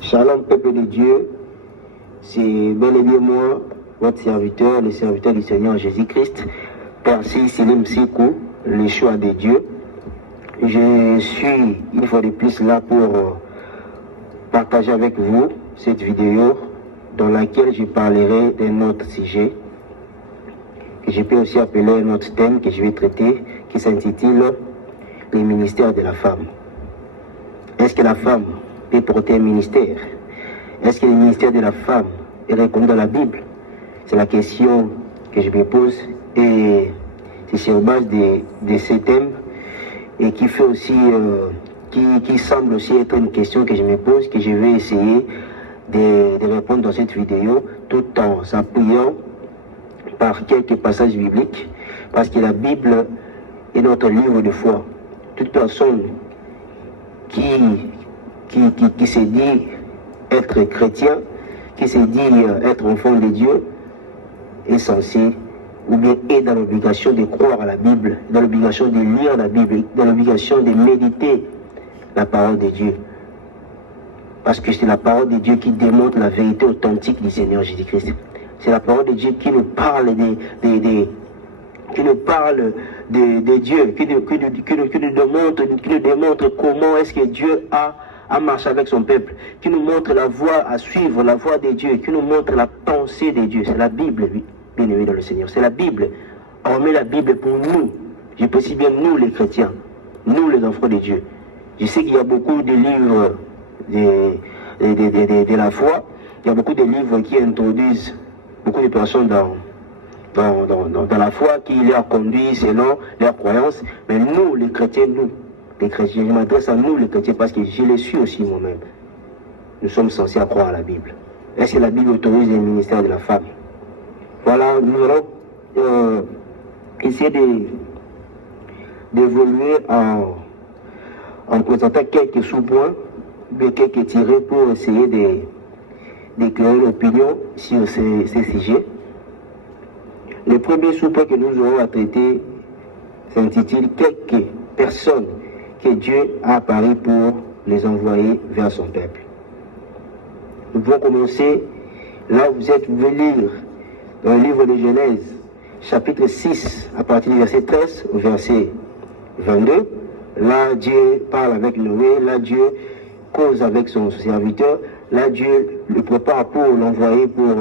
Shalom, peuple de Dieu, c'est bel et bien moi, votre serviteur, le serviteur du Seigneur Jésus-Christ, Percy Silim Sikou, le choix de Dieu. Je suis une fois de plus là pour partager avec vous cette vidéo dans laquelle je parlerai d'un autre sujet, que je peux aussi appeler un autre thème que je vais traiter, qui s'intitule « Le ministère de la femme ». Est-ce que la femme peut porter un ministère? Est-ce que le ministère de la femme est reconnu dans la Bible? C'est la question que je me pose et c'est sur base de ces thèmes et qui fait aussi, qui semble aussi être une question que je me pose, que je vais essayer de répondre dans cette vidéo tout en s'appuyant par quelques passages bibliques, parce que la Bible est notre livre de foi. Toute personne qui se dit être chrétien, qui se dit être enfant de Dieu, est censé, ou bien est dans l'obligation de croire à la Bible, dans l'obligation de lire la Bible, dans l'obligation de méditer la parole de Dieu. Parce que c'est la parole de Dieu qui démontre la vérité authentique du Seigneur Jésus-Christ. C'est la parole de Dieu qui nous parle de Dieu, qui nous démontre comment est-ce que Dieu a marché avec son peuple, qui nous montre la voie à suivre, la voie de Dieu, qui nous montre la pensée de Dieu. C'est la Bible, bien aimé dans le Seigneur. C'est la Bible. On met la Bible pour nous. Je peux aussi bien nous les chrétiens, nous les enfants de Dieu. Je sais qu'il y a beaucoup de livres de la foi, il y a beaucoup de livres qui introduisent beaucoup de personnes dans la foi, qui les conduit selon leurs croyances. Mais nous, les chrétiens, les chrétiens, je m'adresse à nous, les chrétiens, parce que je les suis aussi moi-même. Nous sommes censés croire à la Bible. Est-ce que la Bible autorise le ministère de la femme? Voilà, nous allons essayer d'évoluer en présentant quelques sous-points, quelques tirés pour essayer d'éclairer l'opinion sur ces sujets. Le premier sous-point que nous aurons à traiter s'intitule « Quelques personnes que Dieu a apparu pour les envoyer vers son peuple ». Nous pouvons commencer là où vous pouvez lire dans le livre de Genèse, chapitre 6, à partir du verset 13 au verset 22. Là, Dieu parle avec Noé, là, Dieu cause avec son serviteur, là, Dieu le prépare pour l'envoyer pour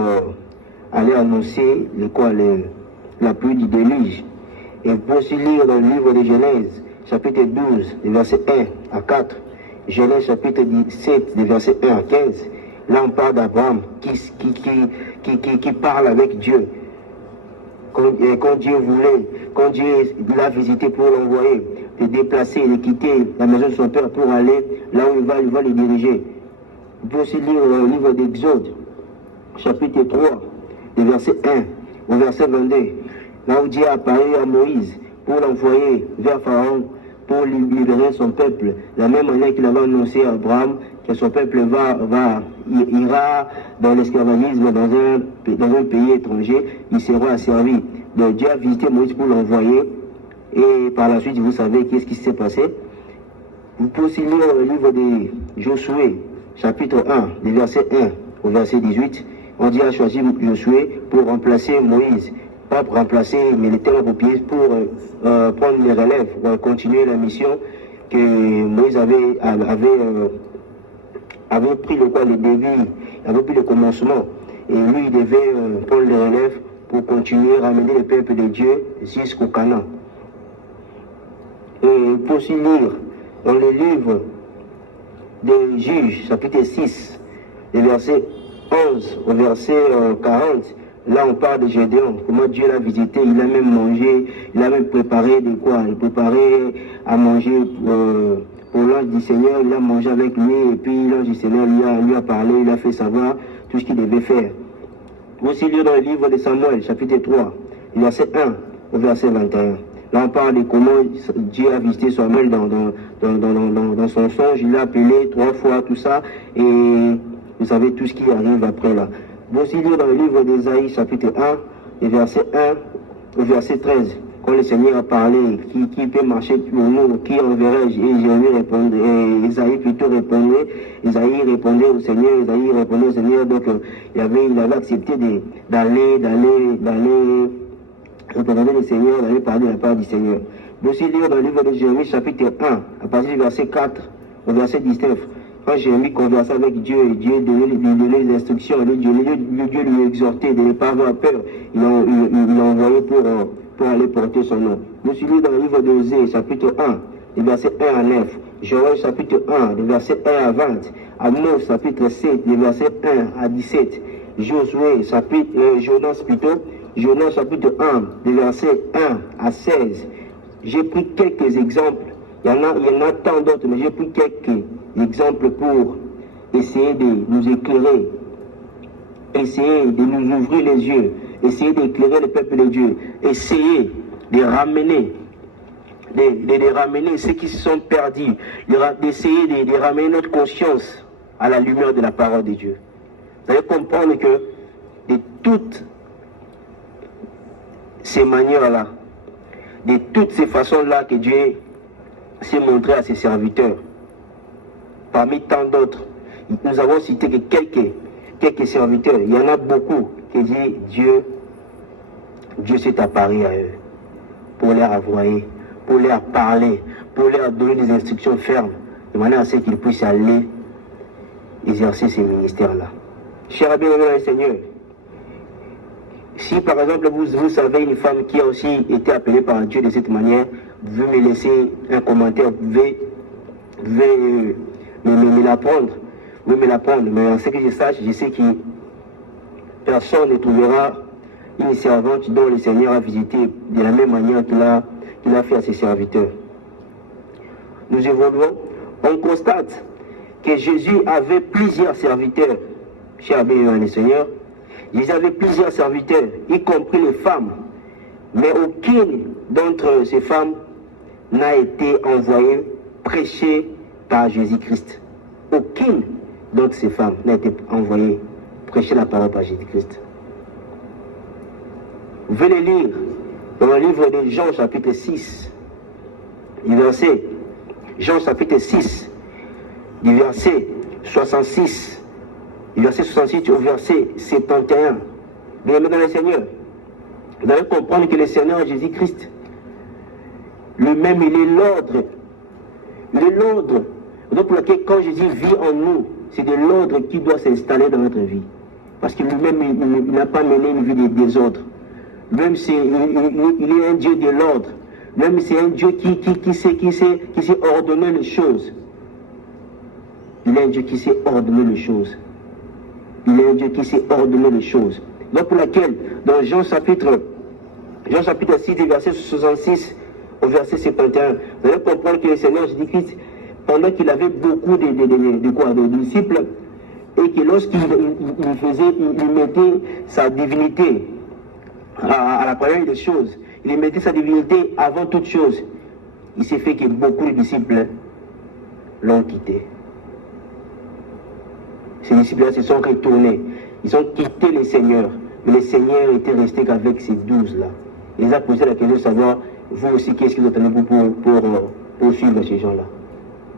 aller annoncer la pluie du déluge. Et vous pouvez aussi lire dans le livre de Genèse, chapitre 12, des versets 1 à 4, Genèse chapitre 17, des versets 1 à 15. Là, on parle d'Abraham qui parle avec Dieu. Quand Dieu l'a visité pour l'envoyer, de déplacer, de quitter la maison de son père pour aller là où il va le diriger. Vous pouvez aussi lire le livre d'Exode, chapitre 3, des versets 1 au verset 22. Là où Dieu a apparu à Moïse pour l'envoyer vers Pharaon, pour libérer son peuple, de la même manière qu'il avait annoncé à Abraham que son peuple ira dans l'esclavagisme dans un pays étranger, il sera asservi. Donc Dieu a visité Moïse pour l'envoyer, et par la suite, vous savez qu'est-ce qui s'est passé. Vous pouvez aussi lire le livre de Josué, chapitre 1, des versets 1 au verset 18. On dit a choisi Josué pour remplacer Moïse. Pas pour remplacer, mais les termes appropriés pour prendre les relèves, pour continuer la mission que Moïse avait pris le début, avait pris le commencement. Et lui, il devait prendre les relèves pour continuer à ramener le peuple de Dieu jusqu'au Canaan. Et pour aussi lire dans le livre des Juges, chapitre 6, des versets 11 au verset 40, là on parle de Gédéon, comment Dieu l'a visité, il a même mangé, il a même préparé de quoi? Il préparait à manger pour l'ange du Seigneur, il a mangé avec lui, et puis l'ange du Seigneur lui a parlé, il a fait savoir tout ce qu'il devait faire. Vous aussi lire dans le livre de Samuel, chapitre 3, du verset 1 au verset 21. Là, on parle de comment Dieu a visité Samuel dans son songe. Il l'a appelé 3 fois, tout ça. Et vous savez tout ce qui arrive après là. Vous aussi lire dans le livre d'Ésaïe, chapitre 1, et verset 1 au verset 13. quand le Seigneur a parlé, qui peut marcher pour nous, qui enverrait, et Jérémie répondait, et Isaïe plutôt répondait, Isaïe répondait au Seigneur, donc il avait accepté d'aller représenter le Seigneur, d'aller parler de la part du Seigneur. Vous aussi lire dans le livre de Jérémie chapitre 1, à partir du verset 4 au verset 19, quand Jérémie conversait avec Dieu, et Dieu donnait les instructions, Dieu lui exhortait de ne pas avoir peur, il l'a envoyé pour aller porter son nom. Nous suivons dans le livre d'Osée, chapitre 1, les versets 1 à 9, Joël, chapitre 1, les versets 1 à 20, Amos, chapitre 7, les versets 1 à 17, Jonas, chapitre 1, les versets 1 à 16. J'ai pris quelques exemples, il y en a tant d'autres, mais j'ai pris quelques exemples pour essayer de nous éclairer, essayer de nous ouvrir les yeux, essayer d'éclairer le peuple de Dieu, essayer de ramener ceux qui se sont perdus, d'essayer de ramener notre conscience à la lumière de la parole de Dieu. Vous allez comprendre que de toutes ces manières-là, de toutes ces façons-là que Dieu s'est montré à ses serviteurs, parmi tant d'autres, nous avons cité que quelques serviteurs, il y en a beaucoup qui disent Dieu s'est apparu à eux pour leur envoyer, pour leur parler, pour leur donner des instructions fermes, de manière à ce qu'ils puissent aller exercer ces ministères-là. Chers bien-aimés dans le Seigneur, si par exemple vous savez une femme qui a aussi été appelée par Dieu de cette manière, vous pouvez me laisser un commentaire, vous pouvez me l'apprendre. Oui, me l'apprendre, mais en ce que je sache, je sais que personne ne trouvera une servante dont le Seigneur a visité de la même manière qu'il a fait à ses serviteurs. Nous évoluons, on constate que Jésus avait plusieurs serviteurs, chers bien le Seigneur. Jésus avait plusieurs serviteurs, y compris les femmes, mais aucune d'entre ces femmes n'a été envoyée, prêchée par Jésus-Christ. Aucune d'entre ces femmes n'a été envoyée, prêcher la parole par Jésus-Christ. Vous pouvez les lire dans le livre de Jean chapitre 6, Jean chapitre 6, du verset 66, du verset 66 au verset 71. Bien-aimés dans le Seigneur, vous allez comprendre que le Seigneur Jésus-Christ, lui-même, il est l'ordre. Il est l'ordre. Donc pour lequel quand Jésus vit en nous, c'est de l'ordre qui doit s'installer dans notre vie. Parce que lui-même, il n'a pas mené une vie de désordre. Même il est un Dieu de l'ordre. Même c'est un Dieu qui sait ordonner les choses. Il est un Dieu qui sait ordonner les choses. Il est un Dieu qui sait ordonner les choses. Donc pour laquelle, dans Jean chapitre 6, verset 66 au verset 71, vous allez comprendre que le Seigneur Jésus-Christ, pendant qu'il avait beaucoup de disciples, et que lorsqu'il mettait sa divinité à la première des choses, il mettait sa divinité avant toute chose, il s'est fait que beaucoup de disciples l'ont quitté. Ces disciples-là se sont retournés, ils ont quitté le Seigneur, mais le Seigneur était resté qu'avec ces 12-là. Il les a posé la question de savoir, vous aussi, qu'est-ce que vous attendez pour suivre ces gens-là.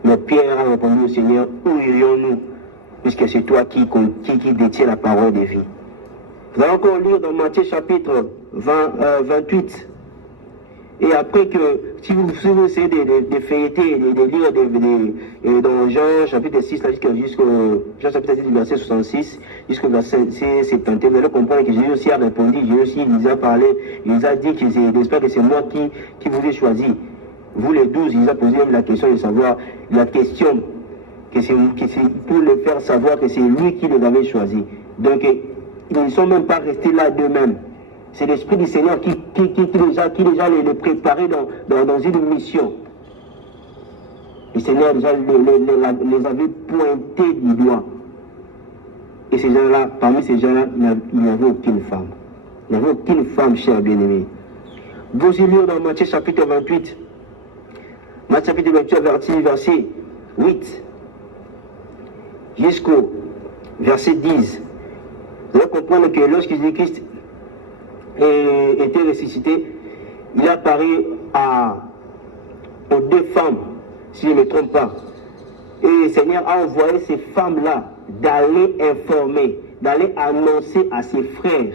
Mais Pierre a répondu au Seigneur, où irions-nous, puisque c'est toi qui détiens la parole de vie. Nous allons encore lire dans Matthieu chapitre 28. Et après que, si vous essayez de feuilleter, de lire dans Jean chapitre 6, jusqu'au Jean chapitre 6, verset 66, jusqu'au verset 70, vous allez comprendre que Jésus aussi a répondu, Jésus aussi il a parlé, il nous a dit que j'espère que c'est moi qui vous ai choisi. Vous les 12, il nous a posé la question de savoir, la question, que c'est pour le faire savoir que c'est lui qui les avait choisis. Donc, ils ne sont même pas restés là d'eux-mêmes. C'est l'Esprit du Seigneur qui déjà les préparait dans une mission. Le Seigneur déjà les avait pointés du doigt. Et ces gens-là, parmi ces gens-là, il n'y avait aucune femme. Il n'y avait aucune femme, chère bien-aimée. Vous lire dans Matthieu chapitre 28. Matthieu chapitre 28, verset 8 jusqu'au verset 10. Vous allez comprendre que lorsque Jésus-Christ était ressuscité, il a parlé aux 2 femmes, si je ne me trompe pas. Et le Seigneur a envoyé ces femmes-là d'aller informer, d'aller annoncer à ses frères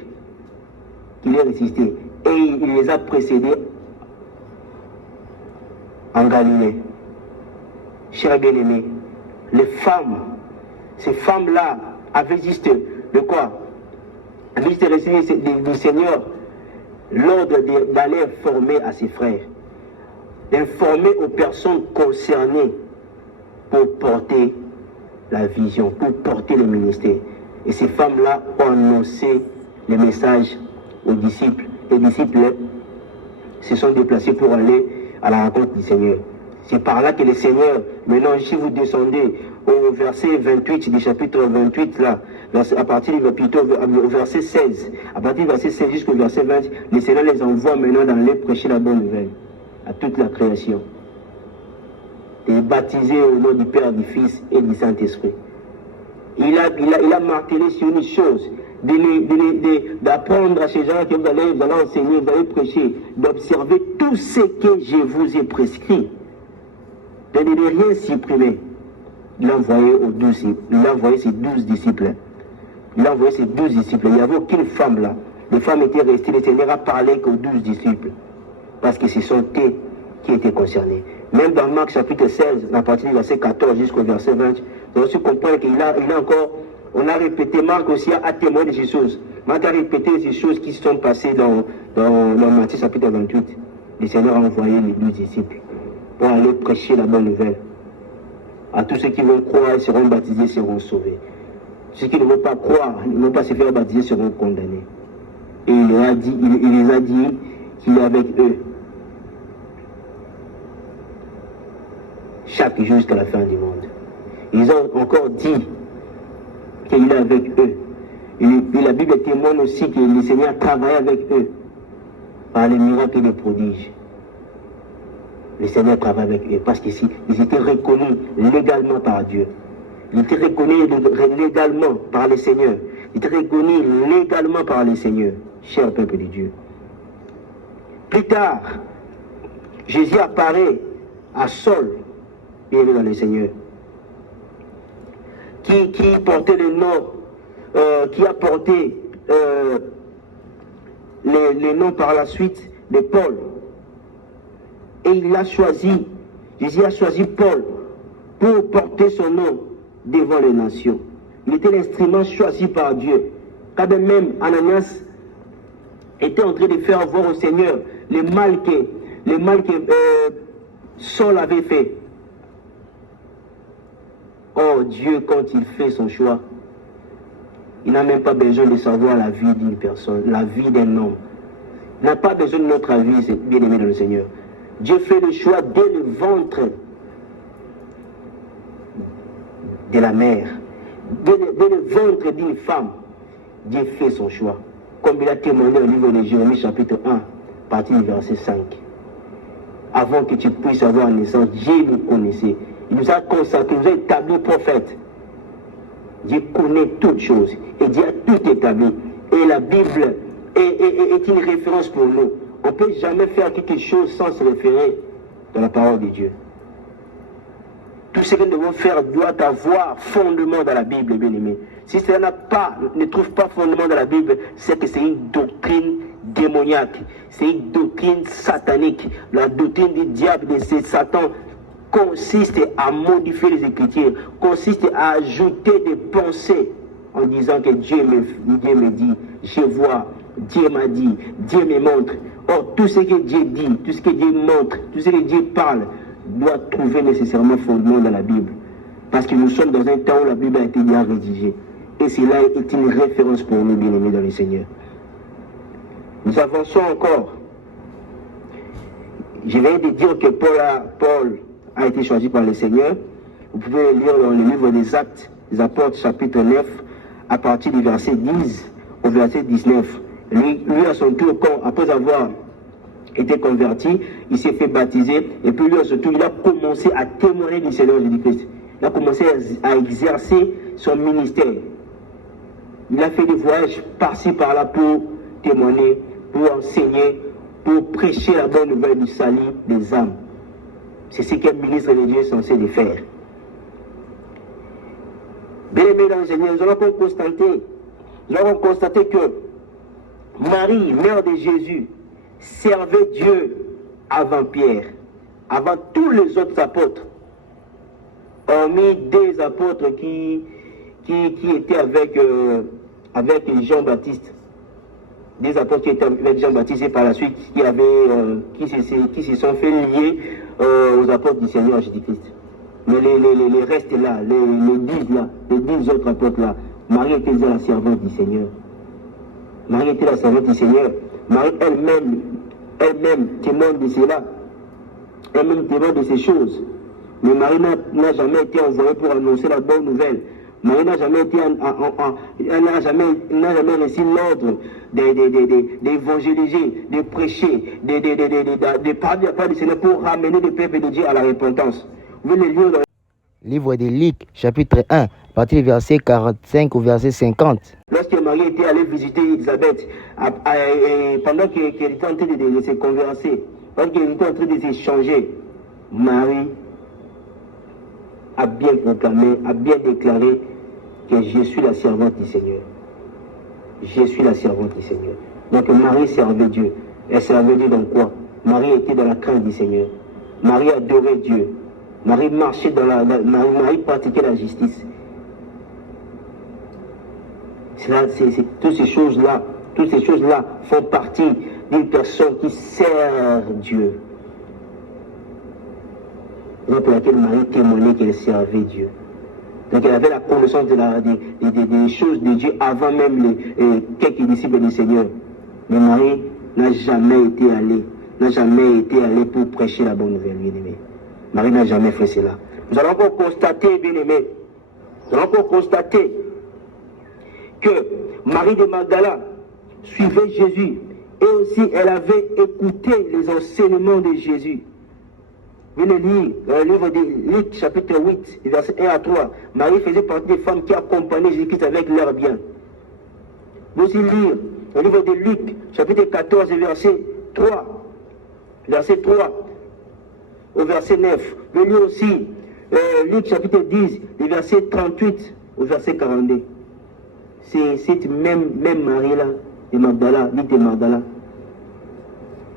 qu'il est ressuscité. Et il les a précédés en Galilée. Chers bien-aimés, les femmes, ces femmes-là avaient juste de quoi? Avaient juste reçu du Seigneur l'ordre d'aller informer à ses frères, d'informer aux personnes concernées pour porter la vision, pour porter le ministère. Et ces femmes-là ont annoncé le message aux disciples. Les disciples se sont déplacés pour aller à la rencontre du Seigneur. C'est par là que le Seigneur, maintenant, si vous descendez au verset 28 du chapitre 28, là, à partir du plutôt au verset 16, à partir du verset 16 jusqu'au verset 20, le Seigneur les envoie maintenant dans les prêcher la bonne nouvelle à toute la création. Et baptisé au nom du Père, du Fils et du Saint-Esprit. Il a martelé sur une chose, d'apprendre à ces gens que vous allez enseigner, vous allez prêcher, d'observer tout ce que je vous ai prescrit. De ne rien supprimer. Il a envoyé ses 12 disciples. Il a envoyé ses 12 disciples. Il n'y avait aucune femme là. Les femmes étaient restées, le Seigneur a parlé qu'aux 12 disciples. Parce que ce sont eux qui étaient concernés. Même dans Marc chapitre 16, à partir du verset 14 jusqu'au verset 20, vous aussi comprendre qu'il a encore, on a répété, Marc aussi a témoigné de ces choses. Marc a répété ces choses qui se sont passées dans Matthieu chapitre 28. Le Seigneur a envoyé les 12 disciples pour aller prêcher la bonne nouvelle. À tous ceux qui vont croire et seront baptisés seront sauvés. Ceux qui ne vont pas croire, ne vont pas se faire baptiser seront condamnés. Et il les a dit qu'il est avec eux chaque jour jusqu'à la fin du monde. Ils ont encore dit qu'il est avec eux. Et la Bible témoigne aussi que le Seigneur travaille avec eux par les miracles et les prodiges. Le Seigneur travaille avec eux parce qu'ils étaient reconnus légalement par Dieu. Ils étaient reconnus légalement par le Seigneur. Ils étaient reconnus légalement par le Seigneur, cher peuple de Dieu. Plus tard, Jésus apparaît à Saul, bien dans le Seigneur, qui portait le nom, qui a porté les noms par la suite de Paul. Et il a choisi, Jésus a choisi Paul pour porter son nom devant les nations. Il était l'instrument choisi par Dieu. Quand même Ananias était en train de faire voir au Seigneur le mal que Saul avait fait. Oh Dieu, quand il fait son choix, il n'a même pas besoin de savoir la vie d'une personne, la vie d'un homme. Il n'a pas besoin de notre avis, bien-aimé dans le Seigneur. Dieu fait le choix dès le ventre de la mère, dès le ventre d'une femme. Dieu fait son choix. Comme il a témoigné au livre de Jérémie chapitre 1, partir du verset 5. Avant que tu puisses avoir naissance, Dieu nous connaissait. Il nous a consacré, il nous a établi prophète. Dieu connaît toutes choses. Et Dieu a tout établi. Et la Bible est une référence pour nous. On ne peut jamais faire quelque chose sans se référer dans la parole de Dieu. Tout ce que nous devons faire doit avoir fondement dans la Bible, bien-aimé. Si cela ne trouve pas fondement dans la Bible, c'est que c'est une doctrine démoniaque. C'est une doctrine satanique. La doctrine du diable, de Satan, consiste à modifier les Écritures, consiste à ajouter des pensées en disant que Dieu me dit, je vois, Dieu m'a dit, Dieu me montre. Or, tout ce que Dieu dit, tout ce que Dieu montre, tout ce que Dieu parle, doit trouver nécessairement fondement dans la Bible. Parce que nous sommes dans un temps où la Bible a été bien rédigée. Et cela est une référence pour nous, bien-aimés dans le Seigneur. Nous avançons encore. Je viens de dire que Paul a été choisi par le Seigneur. Vous pouvez lire dans le livre des Actes, des Apôtres, chapitre 9, à partir du verset 10 au verset 19. Lui à son tour, après avoir été converti, il s'est fait baptiser, et puis lui à son tour, il a commencé à témoigner du Seigneur Jésus-Christ. Il a commencé à exercer son ministère. Il a fait des voyages par-ci par-là pour témoigner, pour enseigner pour prêcher la bonne nouvelle du salut des âmes. C'est ce qu'un ministre de Dieu est censé de faire. Bien aimés dans le Seigneur, nous allons constater que Marie, mère de Jésus, servait Dieu avant Pierre, avant tous les autres apôtres, hormis des apôtres qui étaient avec Jean-Baptiste. Des apôtres qui étaient avec Jean-Baptiste et par la suite qui se sont fait lier aux apôtres du Seigneur Jésus-Christ. Mais les restes là, les 10 autres apôtres là, Marie était déjà la servante du Seigneur. Marie était la servante du Seigneur. Marie elle-même témoigne de cela. Elle-même témoigne de ces choses. Mais Marie n'a jamais été envoyée pour annoncer la bonne nouvelle. Marie n'a jamais été, elle n'a jamais reçu l'ordre d'évangéliser, de prêcher, de parler de la part du Seigneur pour ramener le peuple de Dieu à la repentance. Vous le lire dans le livre de Luc, chapitre 1, à partir du verset 45 au verset 50. Lorsque Marie était allée visiter Élisabeth, pendant qu'elle était en train de se converser, pendant qu'elle était en train de s'échanger, Marie a bien proclamé, a bien déclaré que je suis la servante du Seigneur. Je suis la servante du Seigneur. Donc Marie servait Dieu. Elle servait Dieu dans quoi? Marie était dans la crainte du Seigneur. Marie adorait Dieu. Marie marchait dans Marie pratiquait la justice. Toutes ces choses-là font partie d'une personne qui sert Dieu. C'est pour laquelle Marie témoignait qu'elle servait Dieu. Donc elle avait la connaissance des choses de Dieu avant même quelques disciples du Seigneur. Mais Marie n'a jamais été allée pour prêcher la bonne nouvelle, bien-aimé. Marie n'a jamais fait cela. Nous allons encore constater, bien-aimé, que Marie de Magdala suivait Jésus et aussi elle avait écouté les enseignements de Jésus. Vous le lire dans le livre de Luc, chapitre 8, versets 1 à 3. Marie faisait partie des femmes qui accompagnaient Jésus-Christ avec leurs biens. Vous aussi lire le livre de Luc, chapitre 14, verset 3. Verset 3 au verset 9. Vous lire aussi Luc, chapitre 10, le verset 38 au verset 42. C'est cette même Marie-là, de Magdala, de Magdala,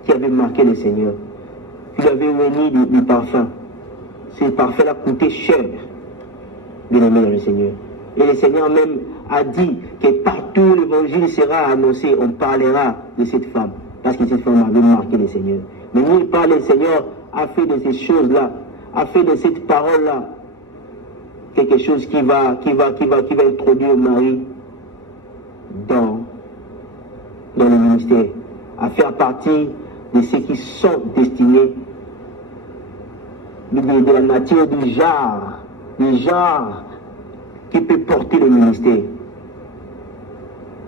qui avait marqué le Seigneur. Il avait remis du parfum. Ce parfum-là coûtait cher, bien aimé dans le Seigneur. Et le Seigneur même a dit que partout l'évangile sera annoncé, on parlera de cette femme. Parce que cette femme avait marqué le Seigneur. Mais nulle part le Seigneur a fait de ces choses-là, a fait de cette parole-là quelque chose qui va introduire Marie dans le ministère, à faire partie de ceux qui sont destinés de la nature du genre qui peut porter le ministère.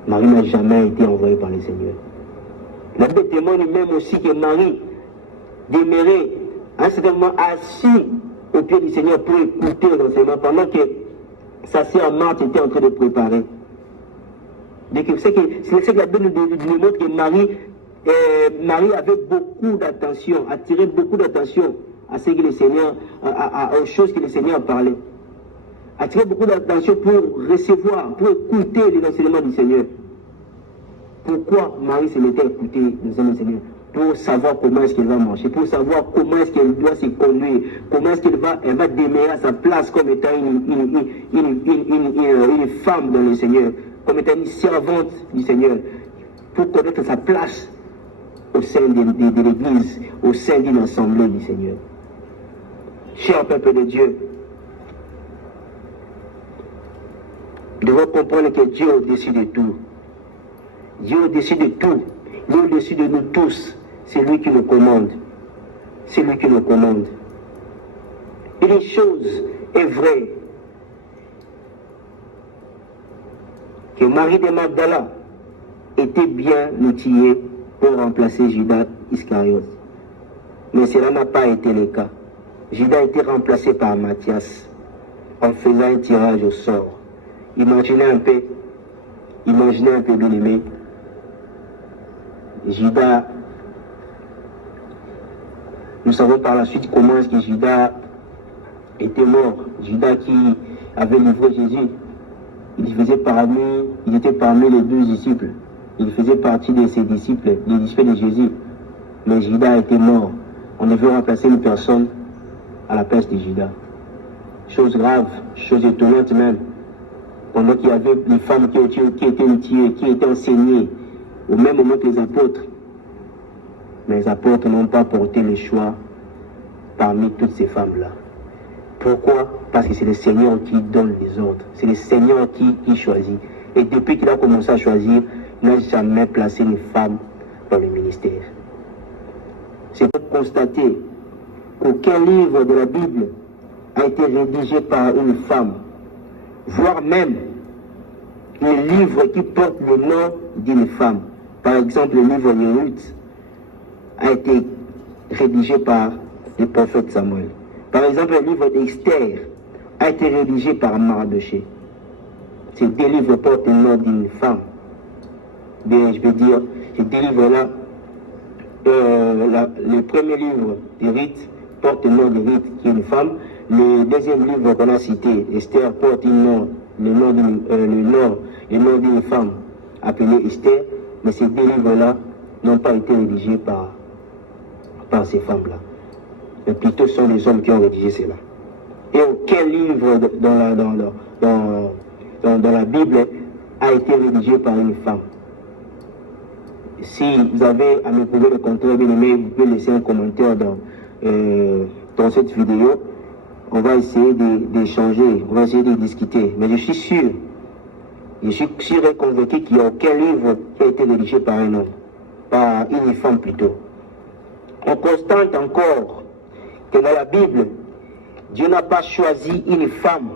Marie n'a jamais été envoyée par le Seigneur. La Bible témoigne même aussi que Marie demeurait à un certain moment assis au pied du Seigneur pour écouter les enseignements pendant que sa sœur Marthe était en train de préparer. C'est que la Bible nous montre que Marie avait beaucoup d'attention, attirait beaucoup d'attention à ce que le Seigneur, aux choses que le Seigneur parlait. Attirait beaucoup d'attention pour recevoir, pour écouter les enseignements du Seigneur. Pourquoi Marie se mettait à écouter les enseignements du Seigneur? Pour savoir comment est-ce qu'elle va marcher, pour savoir comment est-ce qu'elle doit se conduire, comment est-ce qu'elle va demeurer à sa place comme étant une femme dans le Seigneur, comme étant une servante du Seigneur, pour connaître sa place au sein de l'Église, au sein d'une assemblée du Seigneur. Cher peuple de Dieu, nous devons comprendre que Dieu est au-dessus de tout. Dieu est au-dessus de tout. Il est au-dessus de nous tous. C'est lui qui nous commande. C'est lui qui nous commande. Une chose est vraie, que Marie de Magdala était bien outillée pour remplacer Judas Iscariote. Mais cela n'a pas été le cas. Judas a été remplacé par Matthias en faisant un tirage au sort. Imaginez un peu, bien aimé, Judas Nous savons par la suite comment est-ce que Judas était mort. Judas qui avait livré Jésus. Il était parmi les 12 disciples. Il faisait partie de ses disciples, les disciples de Jésus. Mais Judas était mort. On devait remplacer une personne à la place de Judas. Chose grave, chose étonnante même. Pendant qu'il y avait les femmes qui étaient tuées, qui étaient enseignées, au même moment que les apôtres. Mais les apôtres n'ont pas porté le choix parmi toutes ces femmes-là. Pourquoi? Parce que c'est le Seigneur qui donne les ordres. C'est le Seigneur qui choisit. Et depuis qu'il a commencé à choisir, il n'a jamais placé une femme dans le ministère. C'est pour constater qu'aucun livre de la Bible a été rédigé par une femme, voire même un livre qui porte le nom d'une femme. Par exemple, le livre de Ruth a été rédigé par le prophète Samuel. Par exemple, le livre d'Esther a été rédigé par Mardoché. Ces deux livres portent le nom d'une femme. Bien, je veux dire, ces deux livres-là, le premier livre de Ruth porte le nom de Ruth, qui est une femme. Le deuxième livre qu'on a cité, Esther, porte le nom d'une femme appelée Esther. Mais ces deux livres-là n'ont pas été rédigés par ces femmes-là. Mais plutôt ce sont les hommes qui ont rédigé cela. Et aucun livre dans la Bible a été rédigé par une femme. Si vous avez à me prouver le contraire, bien aimé, vous pouvez laisser un commentaire dans cette vidéo. On va essayer d'échanger, on va essayer de discuter. Mais je suis sûr et convaincu qu'il n'y a aucun livre qui a été rédigé par un homme, par une femme plutôt. On constate encore que dans la Bible, Dieu n'a pas choisi une femme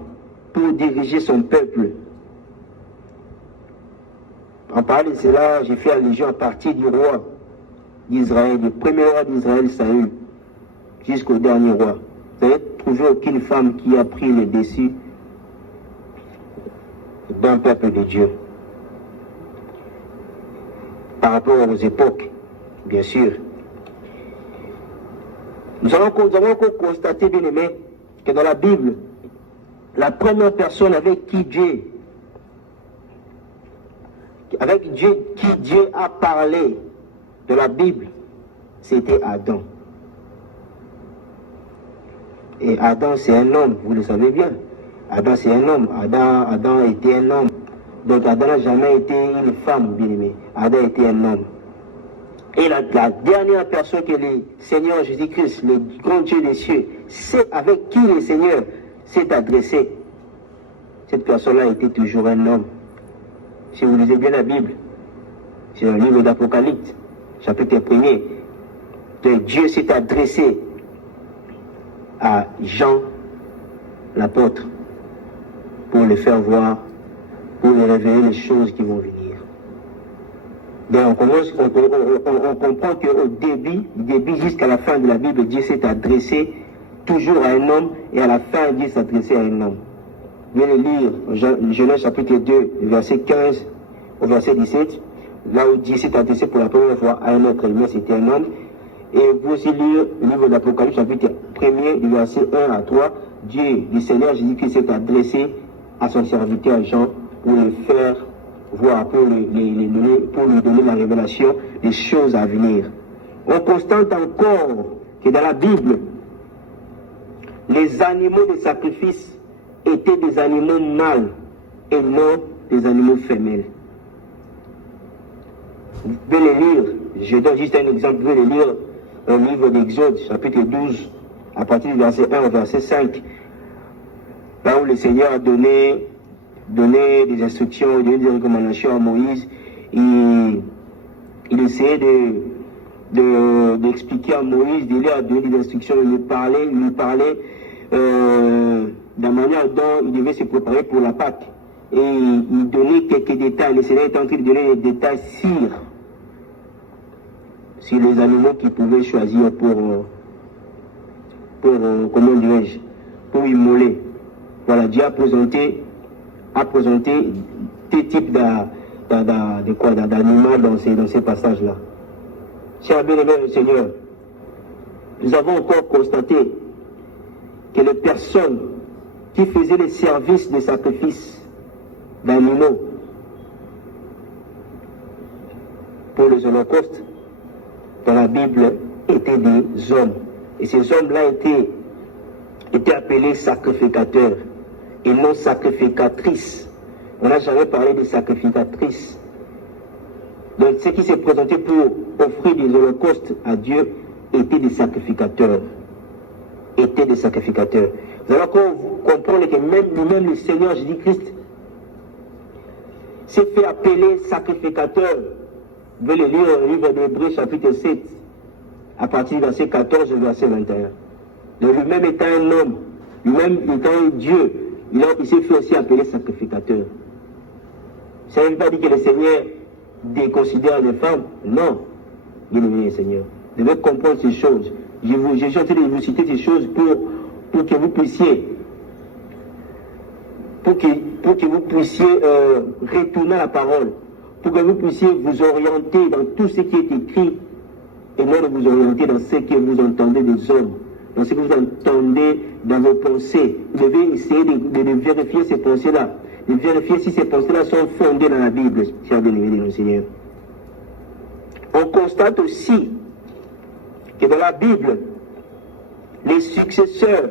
pour diriger son peuple. En parlant de cela, j'ai fait allusion à partir du roi d'Israël, du premier roi d'Israël, Saül, jusqu'au dernier roi. Vous n'avez trouvé aucune femme qui a pris le dessus d'un peuple de Dieu. Par rapport aux époques, bien sûr. Nous avons encore constaté, bien aimé, que dans la Bible, la première personne avec qui Dieu a parlé de la Bible, c'était Adam. Et Adam, c'est un homme, vous le savez bien. Adam, c'est un homme. Adam était un homme. Donc Adam n'a jamais été une femme, bien aimé. Adam était un homme. Et la dernière personne que le Seigneur Jésus-Christ, le grand Dieu des cieux, c'est avec qui le Seigneur s'est adressé. Cette personne-là était toujours un homme. Si vous lisez bien la Bible, c'est un livre d'Apocalypse, chapitre 1er, que Dieu s'est adressé à Jean, l'apôtre, pour le faire voir, pour lui révéler les choses qui vont venir. Donc on comprend qu'au début jusqu'à la fin de la Bible, Dieu s'est adressé toujours à un homme, et à la fin, Dieu s'est adressé à un homme. Venez lire Genèse chapitre 2, verset 15 au verset 17, là où Dieu s'est adressé pour la première fois à un être humain, c'était un homme. Et vous aussi lire le livre d'Apocalypse chapitre 1er, du verset 1 à 3, Dieu, le Seigneur Jésus-Christ s'est adressé à son serviteur Jean pour le faire voir, pour lui donner la révélation des choses à venir. On constate encore que dans la Bible, les animaux de sacrifice étaient des animaux mâles et non des animaux femelles. Vous pouvez les lire, je donne juste un exemple, vous pouvez les lire dans le livre d'Exode, chapitre 12, à partir du verset 1 au verset 5, là où le Seigneur a donné des instructions, donné des recommandations à Moïse. Il essayait d'expliquer à Moïse, de lui donner des instructions, il lui parlait de la manière dont il devait se préparer pour la Pâque. Et il donnait quelques détails, le Seigneur est en train de donner des détails sur les animaux qu'il pouvait choisir pour comment dirais-je, pour immoler. Voilà, Dieu a présenté des types d'animaux dans ces passages-là. Cher bien-aimé le Seigneur, nous avons encore constaté que les personnes qui faisaient les services de sacrifice d'animaux pour les holocaustes dans la Bible étaient des hommes. Et ces hommes-là étaient appelés sacrificateurs et non sacrificatrices. On n'a jamais parlé de sacrificatrices. Donc ceux qui se présentaient pour offrir des holocaustes à Dieu étaient des sacrificateurs. Étaient des sacrificateurs. Nous allons comprendre que même le Seigneur Jésus-Christ s'est fait appeler sacrificateur. Vous pouvez le lire au livre d'Hébreux chapitre 7, à partir du verset 14 au verset 21. Donc lui-même étant un homme, lui-même étant un Dieu, il s'est fait aussi appeler sacrificateur. Ça ne veut pas dire que le Seigneur déconsidère les femmes. Non, bien aimé le Seigneur. Vous devez comprendre ces choses. Je suis en train de vous citer ces choses pour que vous puissiez retourner à la parole, pour que vous puissiez vous orienter dans tout ce qui est écrit et non de vous orienter dans ce que vous entendez des hommes, dans ce que vous entendez dans vos pensées. Vous devez essayer de vérifier ces pensées-là, de vérifier si ces pensées-là sont fondées dans la Bible, chers bien-aimés de nos Seigneur. On constate aussi que dans la Bible, les successeurs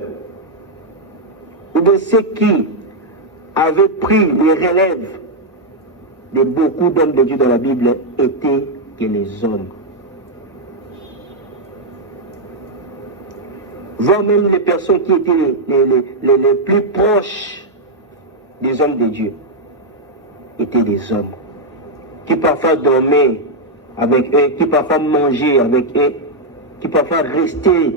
ou de ceux qui avaient pris les relèves de beaucoup d'hommes de Dieu dans la Bible étaient que les hommes. Voire même les personnes qui étaient les plus proches des hommes de Dieu étaient des hommes qui parfois dormaient avec eux, qui parfois mangeaient avec eux, qui parfois restaient,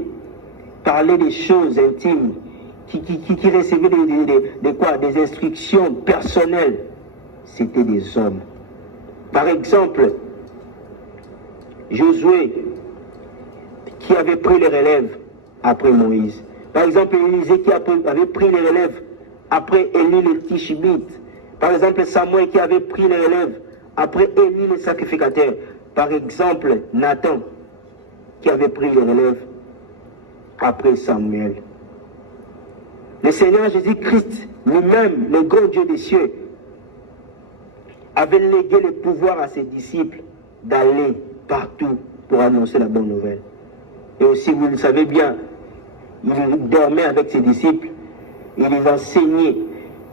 parlaient des choses intimes, qui recevaient des instructions personnelles. C'était des hommes. Par exemple, Josué, qui avait pris les relèves après Moïse. Par exemple, Élisée qui avait pris les relèves après Élie le Tishbite. Par exemple, Samuel qui avait pris les relèves après Élie le sacrificateur. Par exemple, Nathan qui avait pris les relèves après Samuel. Le Seigneur Jésus-Christ lui-même, le grand Dieu des cieux, avait légué le pouvoir à ses disciples d'aller partout pour annoncer la bonne nouvelle. Et aussi, vous le savez bien, il dormait avec ses disciples, il les enseignait.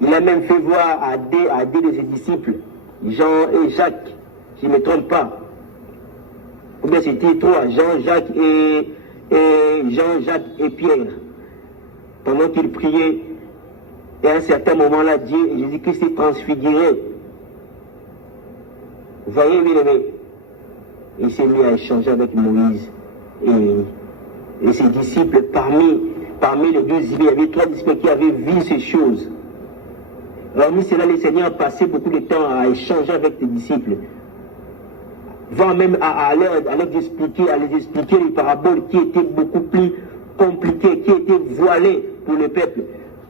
Il a même fait voir à deux de ses disciples, Jean et Jacques, je ne me trompe pas. Ou bien c'était trois, Jean-Jacques et Pierre. Pendant qu'ils priaient, et à un certain moment-là, Jésus-Christ s'est transfiguré. Vous voyez, bien aimé, il s'est mis à échanger avec Moïse et ses disciples. Parmi les 12 disciples, il y avait 3 disciples qui avaient vu ces choses. Parmi cela, le Seigneur passait beaucoup de temps à échanger avec ses disciples, voire même à les expliquer les paraboles qui étaient beaucoup plus compliquées, qui étaient voilées pour le peuple.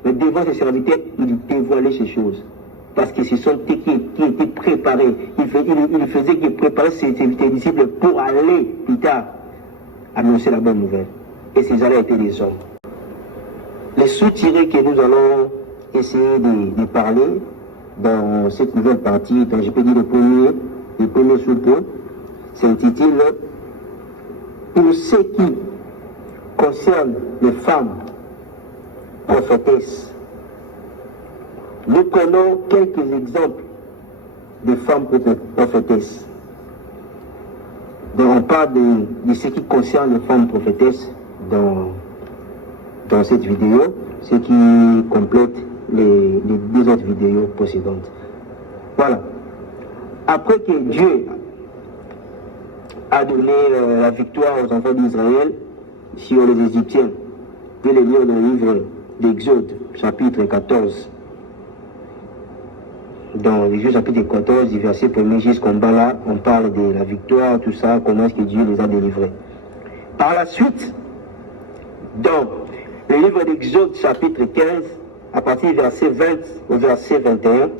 Mais devant ses serviteurs, il dévoilait ces choses. Parce que ce sont eux qui étaient préparés. Il faisait qu'ils préparaient ses disciples pour aller plus tard annoncer la bonne nouvelle. Et ces gens-là étaient des hommes. Les sous-tirés que nous allons essayer de parler dans cette nouvelle partie, donc je peux dire le premier sous-point, s'intitule « Pour ce qui concerne les femmes prophétesses ». Nous prenons quelques exemples de femmes prophétesses. Donc on parle de ce qui concerne les femmes prophétesses dans cette vidéo, ce qui complète les 2 autres vidéos précédentes. Voilà. Après que Dieu a donné la victoire aux enfants d'Israël sur les Égyptiens, vous pouvez le lire dans le livre d'Exode, chapitre 14. Dans l'Exode chapitre 14, du verset 1er jusqu'en bas là, on parle de la victoire, tout ça, comment est-ce que Dieu les a délivrés. Par la suite, dans le livre d'Exode chapitre 15, à partir du verset 20 au verset 21,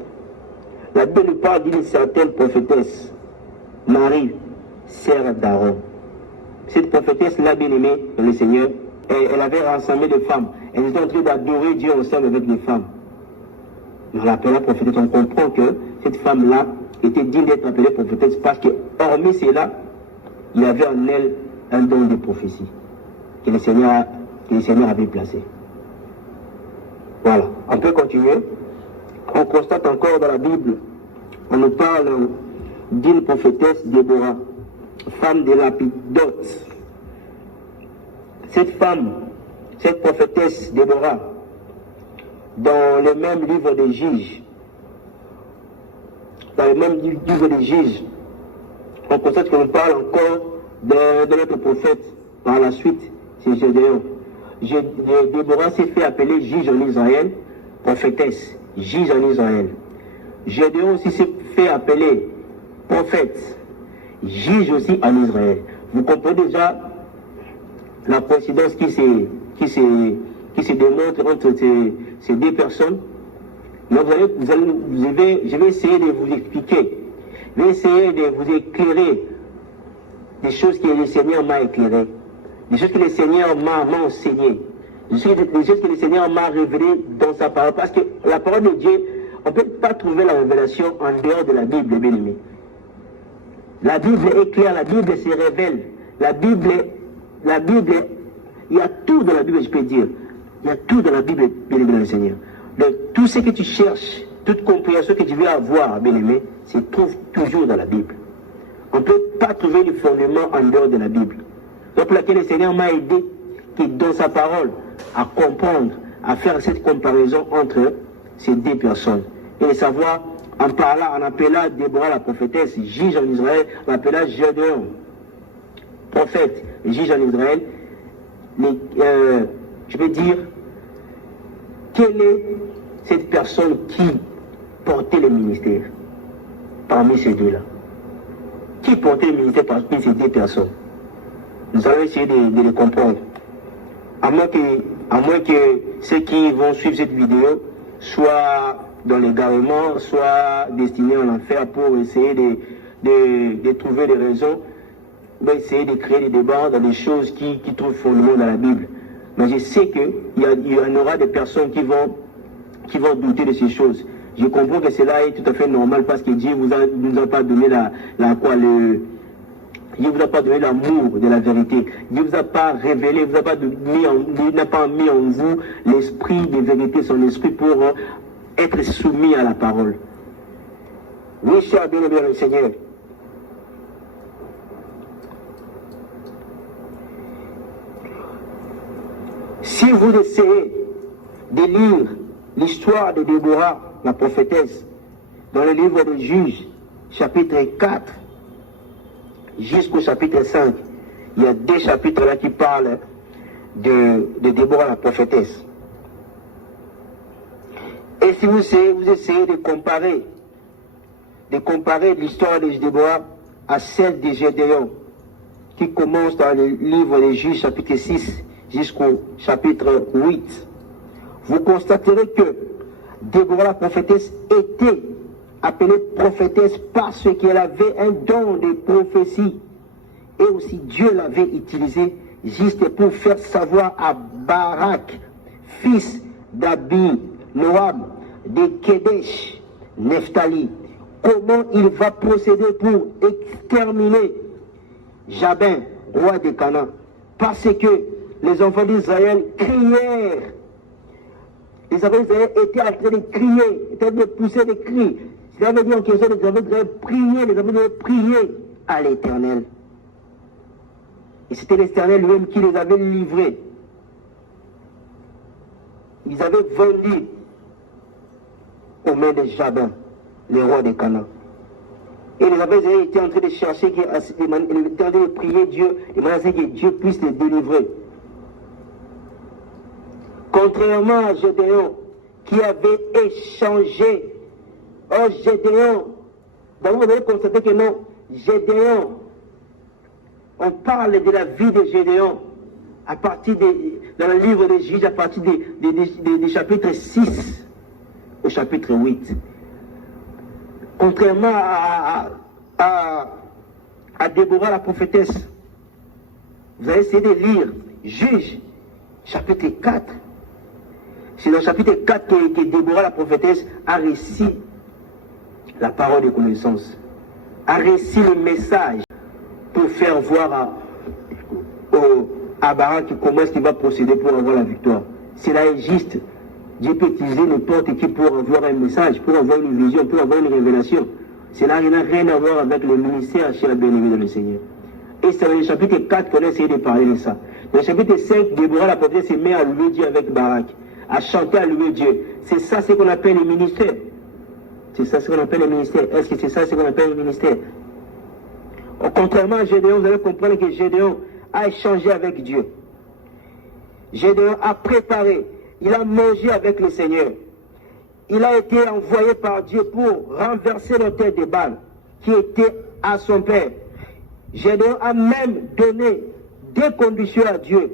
la Bible nous parle d'une certaine prophétesse, Marie, sœur d'Aaron. cette prophétesse-là, bien-aimée dans le Seigneur, elle avait rassemblé des femmes. Elle était en train d'adorer Dieu ensemble avec les femmes. Mais on l'appelle la prophétesse. On comprend que cette femme-là était digne d'être appelée prophétesse parce que, hormis cela, il y avait en elle un don de prophétie que le Seigneur avait placé. Voilà. On peut continuer. On constate encore dans la Bible, on nous parle d'une prophétesse Déborah, femme de Lapidote. Cette femme, cette prophétesse Déborah, dans le même livre des Juges, on constate qu'on parle encore de notre prophète par la suite, c'est Gédéon. Déborah s'est fait appeler juge en Israël, prophétesse, juge en Israël. Gédéon aussi s'est fait appeler prophète, juge aussi en Israël. Vous comprenez déjà la coïncidence qui se démontre entre ces deux personnes. Donc je vais essayer de vous expliquer, je vais essayer de vous éclairer des choses que le Seigneur m'a éclairées, des choses que le Seigneur m'a enseignées, des choses que le Seigneur m'a révélées dans sa parole. Parce que la parole de Dieu, on ne peut pas trouver la révélation en dehors de la Bible, bien aimé. La Bible est claire, la Bible se révèle. La Bible, il y a tout dans la Bible, je peux dire. Il y a tout dans la Bible, bien aimé, le Seigneur. Donc, tout ce que tu cherches, toute compréhension que tu veux avoir, bien aimé, se trouve toujours dans la Bible. On ne peut pas trouver le fondement en dehors de la Bible. Donc, pour laquelle le Seigneur m'a aidé, qui dans sa parole, à comprendre, à faire cette comparaison entre ces deux personnes. Et de savoir, en parlant, en appelant Déborah la prophétesse, juge en Israël, en appelant Gédéon, prophète, juge en Israël, je veux dire, quelle est cette personne qui portait le ministère parmi ces deux-là? Qui portait le ministère parmi ces deux personnes? Nous allons essayer de les comprendre. À moins que ceux qui vont suivre cette vidéo soient dans l'égarement, soient destinés à l'enfer pour essayer de trouver des raisons, pour essayer de créer des débats dans des choses qui trouvent fondement dans la Bible. Mais je sais qu'il y en aura des personnes qui vont douter de ces choses. Je comprends que cela est tout à fait normal parce que Dieu ne nous a pas donné Dieu vous a pas donné l'amour de la vérité. Dieu vous a pas révélé, il n'a pas mis en vous l'esprit de vérité, son esprit pour être soumis à la parole. Oui, cher bien-aimé le Seigneur. Si vous essayez de lire l'histoire de Déborah, la prophétesse, dans le livre des Juges, chapitre 4, jusqu'au chapitre 5, il y a deux chapitres là qui parlent de Déborah, la prophétesse. Et si vous essayez de comparer l'histoire de Déborah à celle de Gédéon, qui commence dans le livre des Juges, chapitre 6, jusqu'au chapitre 8, vous constaterez que Déborah la prophétesse était appelée prophétesse parce qu'elle avait un don de prophétie. Et aussi Dieu l'avait utilisé juste pour faire savoir à Barak, fils d'Abi Noam, de Kedesh, Nephtali, comment il va procéder pour exterminer Jabin, roi de Canaan. Parce que les enfants d'Israël crièrent. Les enfants d'Israël étaient en train de crier, étaient en train de pousser des cris. Cela veut dire qu'ils avaient prié à l'Éternel. Et c'était l'Éternel lui-même qui les avait livrés. Ils avaient vendu aux mains de Jabin, le roi de Canaan. Et les enfants d'Israël étaient en train de chercher, étaient en train de prier Dieu, et demander que Dieu puisse les délivrer. Contrairement à Gédéon, qui avait échangé. Oh, Gédéon, d'abord vous allez constater que non, Gédéon, on parle de la vie de Gédéon à partir dans le livre des Juges, à partir des chapitres 6 au chapitre 8. Contrairement à Déborah la prophétesse, Vous allez essayer de lire Juge, chapitre 4. C'est dans le chapitre 4 que Déborah, la prophétesse, a réussi la parole de connaissance, a réussi le message pour faire voir à Barak comment est-ce qu'il va procéder pour avoir la victoire. Cela est juste. Dieu peut utiliser n'importe qui pour avoir un message, pour avoir une vision, pour avoir une révélation. Cela n'a rien à voir avec le ministère chez la bien-aimée dans le Seigneur. Et c'est dans le chapitre 4 qu'on a essayé de parler de ça. Dans le chapitre 5, Déborah la prophétesse se met à louer Dieu avec Barak, à chanter, à louer Dieu. C'est ça ce qu'on appelle le ministère. C'est ça ce qu'on appelle le ministère. Est-ce que c'est ça ce qu'on appelle le ministère? Contrairement à Gédéon, vous allez comprendre que Gédéon a échangé avec Dieu. Gédéon a préparé, il a mangé avec le Seigneur. Il a été envoyé par Dieu pour renverser la tête de Baal qui était à son père. Gédéon a même donné des conditions à Dieu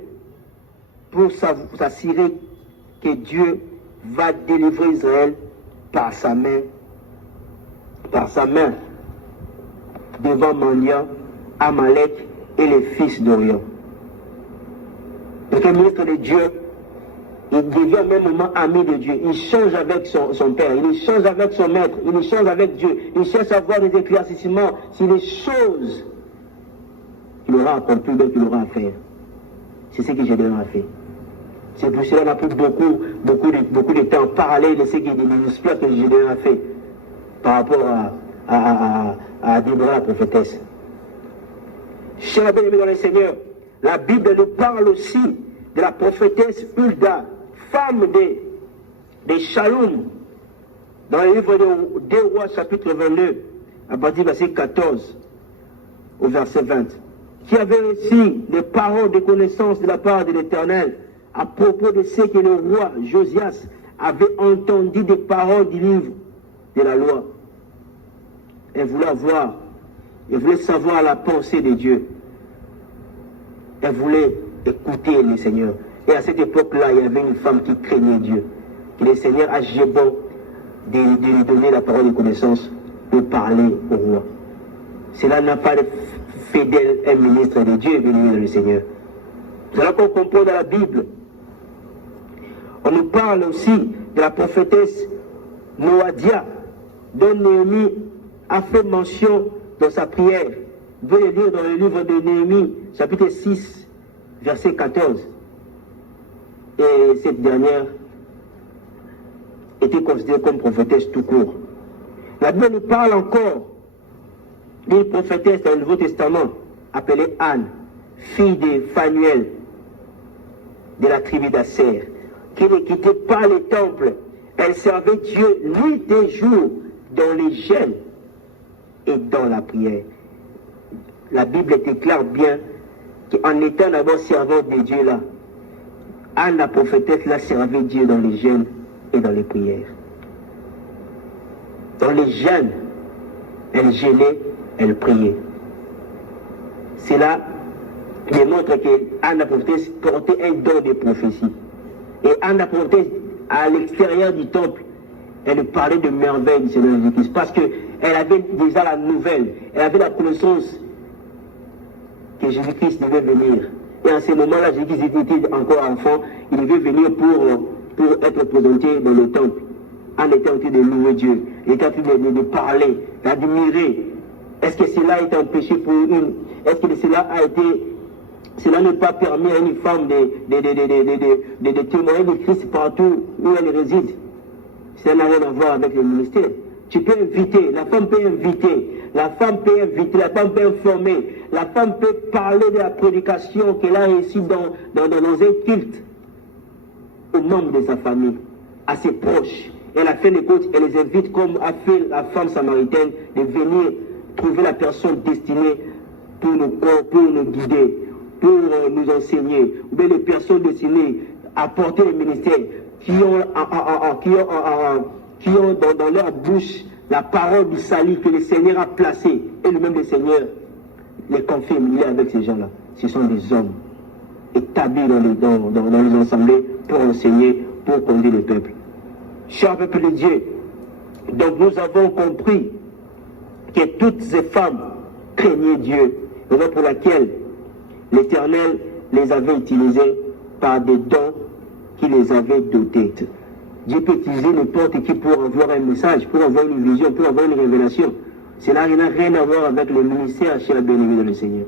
pour s'assurer que Dieu va délivrer Israël par sa main devant Mania, Amalek et les fils d'Orion. Le ministre de Dieu, il devient au même moment ami de Dieu. Il change avec son père, il change avec son maître, il change avec Dieu. Il cherche à avoir des éclaircissements sur les choses qu'il aura accompli, donc qu'il aura à faire. C'est ce que Gédéon a fait. C'est pour cela qu'on a pris beaucoup de temps à parler de ce que les exploits que Gédéon a fait par rapport à Déborah la prophétesse. Chers bien-aimés dans le Seigneur, la Bible nous parle aussi de la prophétesse Hulda, femme de Shalom, dans le livre de 2 Rois, chapitre 22, à partir du verset 14 au verset 20, qui avait reçu des paroles de connaissance de la part de l'Éternel à propos de ce que le roi Josias avait entendu des paroles du livre de la loi. Elle voulait savoir la pensée de Dieu. Elle voulait écouter le Seigneur. Et à cette époque-là, il y avait une femme qui craignait Dieu. Et le Seigneur a jugé bon de lui donner la parole de connaissance pour parler au roi. Cela n'a pas fait d'elle un ministre de Dieu venu dans le Seigneur. C'est là qu'on comprend dans la Bible. On nous parle aussi de la prophétesse Noadia, dont Néhémie a fait mention dans sa prière. Vous pouvez le lire dans le livre de Néhémie, chapitre 6, verset 14. Et cette dernière était considérée comme prophétesse tout court. La Bible nous parle encore d'une prophétesse dans le Nouveau Testament, appelée Anne, fille de Phanuel, de la tribu d'Asser, qui ne quittait pas le temple. Elle servait Dieu nuit et jour dans les jeûnes et dans la prière. La Bible déclare bien qu'en étant d'abord servante de Dieu là, Anne la prophétesse l'a servi Dieu dans les jeûnes et dans les prières. Dans les jeûnes, elle jeûnait, elle priait. Cela démontre que Anne la prophétesse portait un don de prophétie. Et Anne la prophétesse, à l'extérieur du temple, elle parlait de merveilles du Seigneur Jésus-Christ. Parce qu'elle avait déjà la nouvelle, elle avait la connaissance que Jésus-Christ devait venir. Et en ce moment-là, Jésus-Christ était encore enfant, il devait venir pour être présenté dans le temple. Anne était en train de louer Dieu, elle était en train de parler, d'admirer. Est-ce que cela est un péché pour une? Est-ce que cela n'est pas permis à une femme de témoigner de Christ partout où elle réside? Ça n'a rien à voir avec le ministère. Tu peux inviter, la femme peut inviter, la femme peut informer, la femme peut parler de la prédication qu'elle a reçue dans un culte aux membres de sa famille, à ses proches. Et à la fin des comptes, elle les invite, comme a fait la femme samaritaine, de venir trouver la personne destinée pour nous guider, pour nous enseigner, ou bien les personnes destinées à porter le ministère, qui ont dans leur bouche la parole du salut que le Seigneur a placée, et lui-même le Seigneur les confirme, il est avec ces gens-là. Ce sont des hommes établis dans les assemblées pour enseigner, pour conduire le peuple. Cher peuple de Dieu, donc nous avons compris que toutes ces femmes craignaient Dieu, raison pour laquelle l'Éternel les avait utilisés par des dons qui les avaient dotés. Dieu peut utiliser n'importe qui pour avoir un message, pour avoir une vision, pour avoir une révélation. Cela n'a rien à voir avec le ministère chez la bien-aimée dans le Seigneur.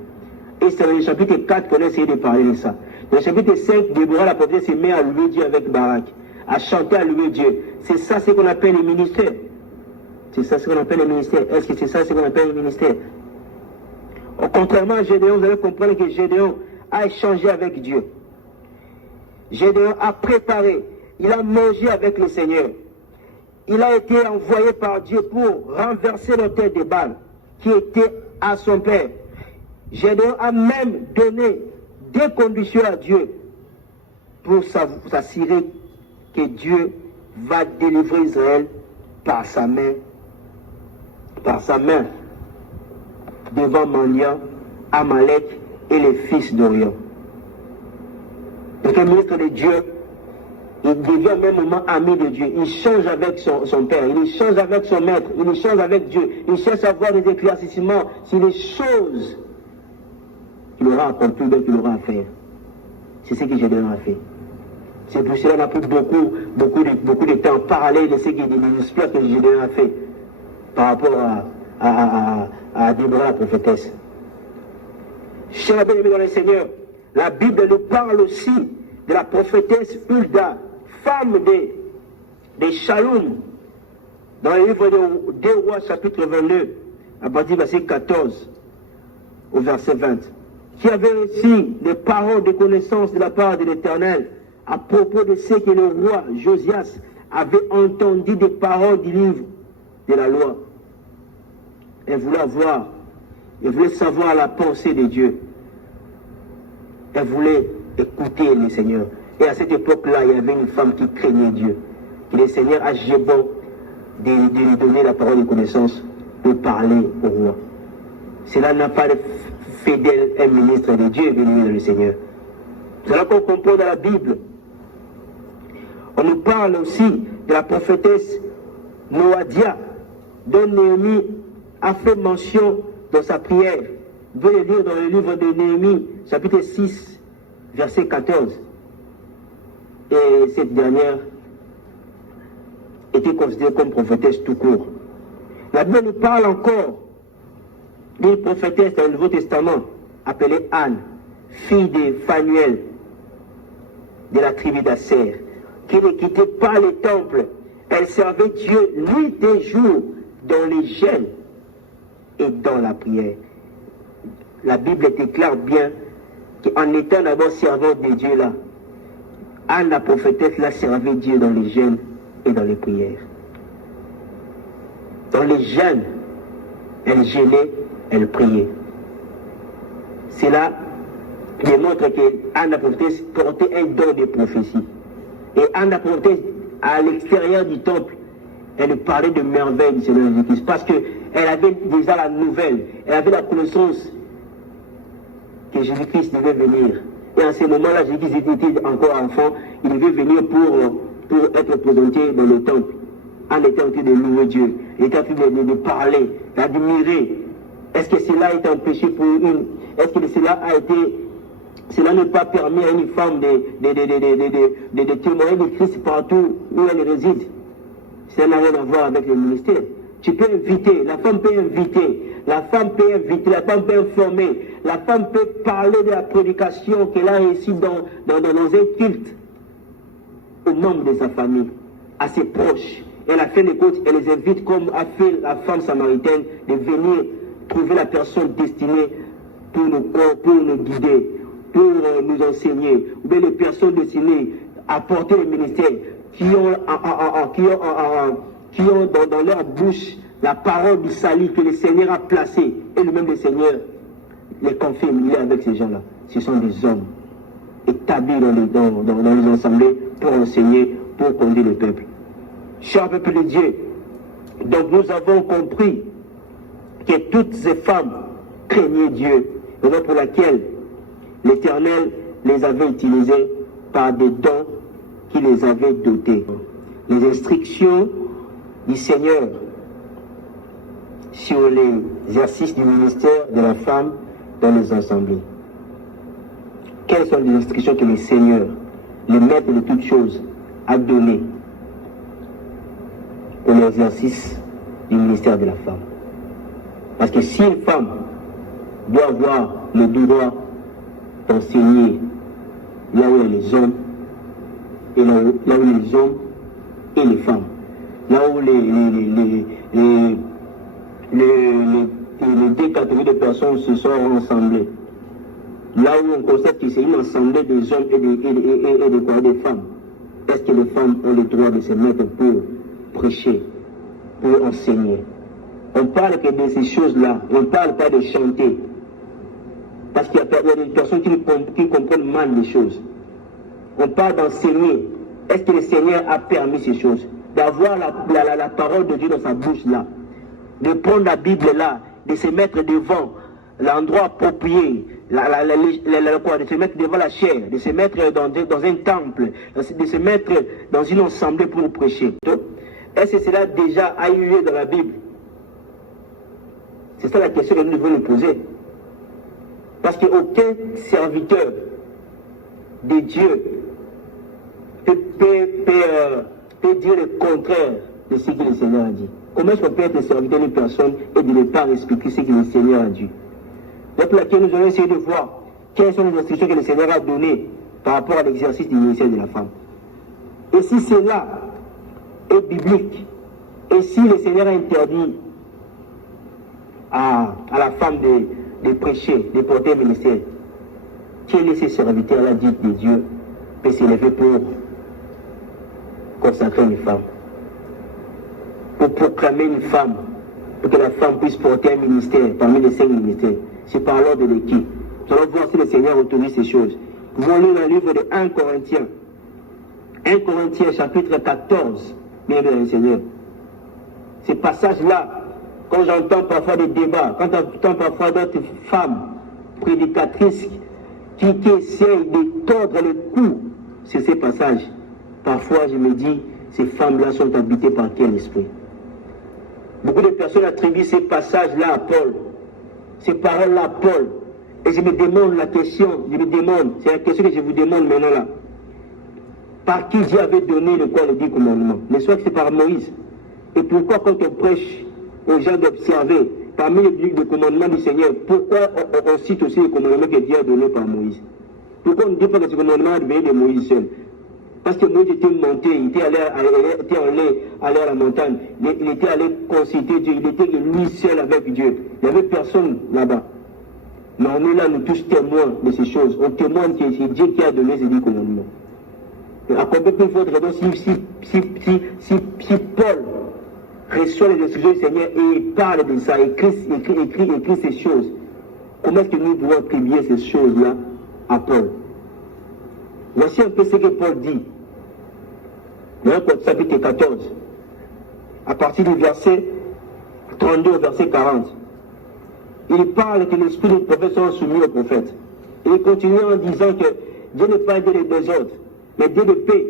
Et c'est dans le chapitre 4 qu'on a essayé de parler de ça. Dans le chapitre 5, Déborah la prophétesse se met à louer Dieu avec Barak, à chanter, à louer Dieu. C'est ça ce qu'on appelle le ministère. C'est ça ce qu'on appelle le ministère. Est-ce que c'est ça ce qu'on appelle le ministère? Contrairement à Gédéon, vous allez comprendre que Gédéon a échangé avec Dieu. Gédéon a préparé, il a mangé avec le Seigneur. Il a été envoyé par Dieu pour renverser la tête de Baal qui était à son père. Gédéon a même donné des conditions à Dieu pour s'assurer que Dieu va délivrer Israël par sa main devant Mania, Amalek et les fils d'Orion. Donc le ministre de Dieu, il devient au même moment ami de Dieu. Il change avec son père, il change avec son maître, il change avec Dieu. Il cherche à avoir des éclaircissements sur les choses qu'il aura accompli, qu'il aura à faire. C'est ce que Gédéon a fait. C'est pour cela qu'on a pris beaucoup de temps parler de ce qui est des exploits que Gédéon a fait par rapport à Déborah la prophétesse. Chers bien-aimés dans le Seigneur, la Bible nous parle aussi de la prophétesse Hulda, femme de Shalom, dans le livre de 2 Rois, chapitre 22, à partir du verset 14 au verset 20, qui avait reçu des paroles de connaissance de la part de l'Éternel à propos de ce que le roi Josias avait entendu des paroles du livre de la loi. Elle voulait savoir la pensée de Dieu. Elle voulait écouter le Seigneur. Et à cette époque-là, il y avait une femme qui craignait Dieu. Et le Seigneur a jugé bon de lui donner la parole de connaissance pour parler au roi. Cela n'a pas fait d'elle un ministre de Dieu venu dans le Seigneur. C'est là qu'on comprend dans la Bible. On nous parle aussi de la prophétesse Noadia, dont Néhémie a fait mention dans sa prière. Vous pouvez le lire dans le livre de Néhémie, chapitre 6, verset 14. Et cette dernière était considérée comme prophétesse tout court. La Bible nous parle encore d'une prophétesse dans le Nouveau Testament, appelée Anne, fille de Phanuel, de la tribu d'Asser, qui ne quittait pas le temple. Elle servait Dieu nuit et jour dans les jeûnes et dans la prière. La Bible déclare bien qu'en étant d'abord servante de Dieu là, Anne la prophétesse là servait Dieu dans les jeûnes et dans les prières. Dans les jeûnes, elle jeûnait, elle priait. Cela démontre que Anne la prophétesse portait un don de prophétie. Et Anne la prophétesse, à l'extérieur du temple, elle parlait de merveilles du Seigneur Jésus-Christ. Parce qu'elle avait déjà la nouvelle, elle avait la connaissance que Jésus-Christ devait venir. Et en ce moment-là, Jésus-Christ était encore enfant, il devait venir pour être présenté dans le temple. Anne était en train de louer Dieu, elle était en train de parler, d'admirer. Est-ce que cela est un péché pour une? Est-ce que cela n'est pas permis à une femme de témoigner de Christ partout où elle réside? Ça n'a rien à voir avec le ministère. Tu peux inviter, la femme peut inviter, la femme peut informer, la femme peut parler de la prédication qu'elle a reçue dans un culte aux membres de sa famille, à ses proches. Elle a fait les côtes, elle les invite comme a fait la femme samaritaine de venir trouver la personne destinée pour nous guider, pour nous enseigner, ou bien les personnes destinées à porter le ministère, qui ont dans leur bouche la parole du salut que le Seigneur a placée, et lui-même le Seigneur les confirme, il est avec ces gens-là. Ce sont des hommes établis dans les assemblées pour enseigner, pour conduire le peuple. Cher peuple de Dieu, donc nous avons compris que toutes ces femmes craignaient Dieu, raison pour laquelle l'Éternel les avait utilisées par des dons qui les avaient dotés. Les instructions du Seigneur sur l'exercice du ministère de la femme dans les assemblées. quelles sont les instructions que le Seigneur, le maître de toutes choses, a données pour l'exercice du ministère de la femme. Parce que si une femme doit avoir le droit d'enseigner là où il y a les hommes, et là où il y a les hommes et les femmes, là où les deux catégories de personnes se sont rassemblées, là où on constate que c'est une assemblée des hommes et des femmes, est-ce que les femmes ont le droit de se mettre pour prêcher, pour enseigner? On parle que de ces choses-là, on ne parle pas de chanter. Parce qu'il y a des personnes qui comprennent mal les choses. On parle d'enseigner. Est-ce que le Seigneur a permis ces choses? D'avoir la parole de Dieu dans sa bouche là. De prendre la Bible là, de se mettre devant l'endroit approprié, de se mettre devant la chair, de se mettre dans un temple, de se mettre dans une assemblée pour prêcher. Est-ce que cela déjà a eu lieu dans la Bible? C'est ça la question que nous devons nous poser. Parce qu'aucun serviteur de Dieu peut dire le contraire de ce que le Seigneur a dit. Comment est-ce qu'on peut être le serviteur d'une personne et de ne pas respecter ce que le Seigneur a dit? C'est pour laquelle nous allons essayer de voir quelles sont les instructions que le Seigneur a données par rapport à l'exercice du ministère de la femme. Et si cela est biblique, et si le Seigneur a interdit à la femme de prêcher, de porter le ministère, quel est ce serviteur-là dit de Dieu peut s'élever pour consacrer une femme, pour proclamer une femme, pour que la femme puisse porter un ministère parmi les 5 ministères? C'est par l'ordre de qui? Nous allons voir si le Seigneur autorise ces choses. Nous allons lire dans le livre de 1 Corinthiens. 1 Corinthiens chapitre 14, bien le Seigneur. Ces passages-là, quand j'entends parfois des débats, quand j'entends parfois d'autres femmes prédicatrices qui essayent de tordre le cou sur ces passages, parfois je me dis, ces femmes-là sont habitées par quel esprit? Beaucoup de personnes attribuent ces passages-là à Paul, ces paroles-là à Paul. Et je me demande la question, c'est la question que je vous demande maintenant là. Par qui Dieu avait donné le quoi, le 10 commandements? Ne soit que c'est par Moïse. Et pourquoi quand on prêche aux gens d'observer parmi les commandements du Seigneur, pourquoi on cite aussi les commandements que Dieu a donnés par Moïse? Pourquoi on ne dit pas que ce commandement venait de Moïse seul? Parce que Moïse était monté, il était allé à la montagne, il était allé consulter Dieu, il était lui seul avec Dieu. Il n'y avait personne là-bas. Mais on est là, nous tous témoins de ces choses. On témoigne que c'est Dieu qui a donné ces 10 commandements. Et à combien de fois si Paul reçoit les instructions du Seigneur et il parle de ça, écrit ces choses, comment est-ce que nous devons attribuer ces choses-là à Paul? Voici un peu ce que Paul dit. Dans 1 chapitre 14, à partir du verset 32 au verset 40. Il parle que l'esprit des prophètes sont soumis aux prophètes. Et il continue en disant que Dieu n'est pas Dieu de désordre, mais Dieu de paix.